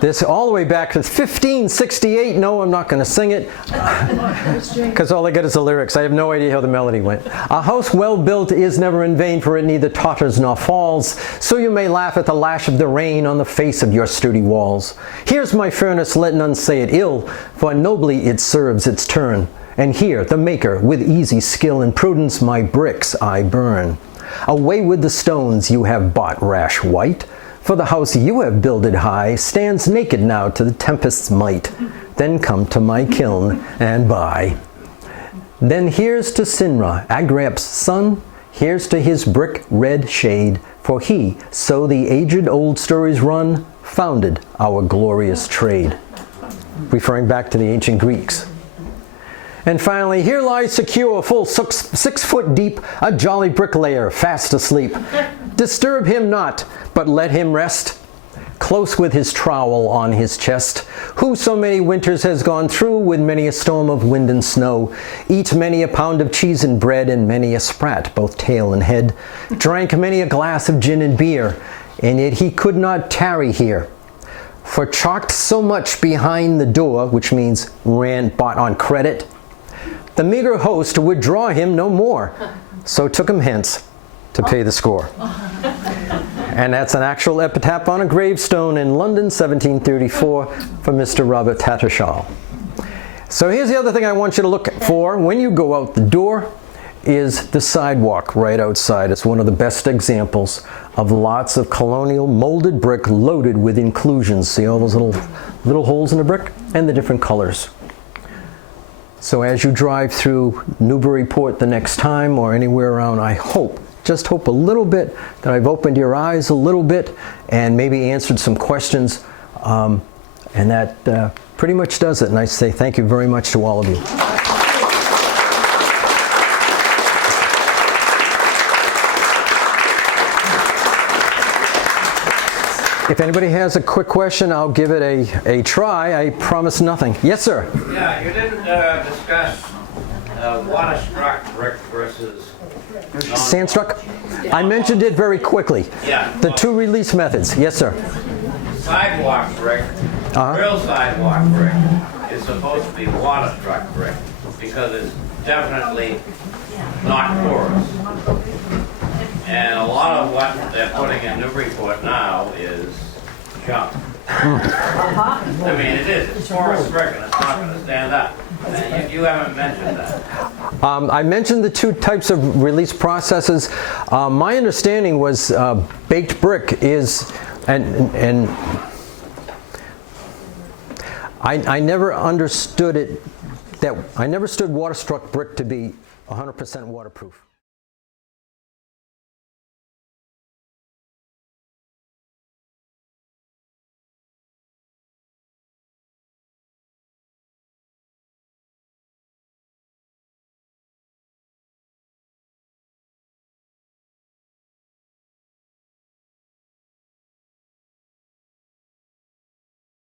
this all the way back to 1568. No, I'm not going to sing it, because all I get is the lyrics. I have no idea how the melody went. A house well built is never in vain, for it neither totters nor falls. So you may laugh at the lash of the rain on the face of your sturdy walls. Here's my furnace, let none say it ill, for nobly it serves its turn. And here, the maker, with easy skill and prudence, my bricks I burn. Away with the stones you have bought, rash wight, for the house you have builded high stands naked now to the tempest's might. Then come to my kiln and buy. Then here's to Sinra, Agrip's son, here's to his brick red shade, for he, so the aged old stories run, founded our glorious trade. Referring back to the ancient Greeks. And finally, here lies secure, full 6 foot deep, a jolly bricklayer, fast asleep. Disturb him not, but let him rest, close with his trowel on his chest, who so many winters has gone through with many a storm of wind and snow, eat many a pound of cheese and bread, and many a sprat, both tail and head, drank many a glass of gin and beer, and yet he could not tarry here. For chalked so much behind the door, which means bought on credit, the meager host would draw him no more, so took him hence to pay the score. And that's an actual epitaph on a gravestone in London, 1734, for Mr. Robert Tattersall. So here's the other thing I want you to look for when you go out the door is the sidewalk right outside. It's one of the best examples of lots of colonial molded brick loaded with inclusions. See all those little holes in the brick and the different colors. So as you drive through Newburyport the next time or anywhere around, I just hope a little bit that I've opened your eyes a little bit and maybe answered some questions. And that pretty much does it. And I say thank you very much to all of you. If anybody has a quick question, I'll give it a try. I promise nothing. Yes, sir? Yeah, you didn't discuss water-struck brick versus Sandstruck? I mentioned it very quickly. Yeah. The 2 release methods. Yes, sir. Sidewalk brick, real sidewalk brick, is supposed to be water-struck brick because it's definitely not porous. And a lot of what they're putting in Newburyport now is junk. I mean, it is. It's porous brick and it's not going to stand up. And you haven't mentioned that. I mentioned the 2 types of release processes. My understanding was baked brick is, and I never understood it, I never stood water-struck brick to be 100% waterproof.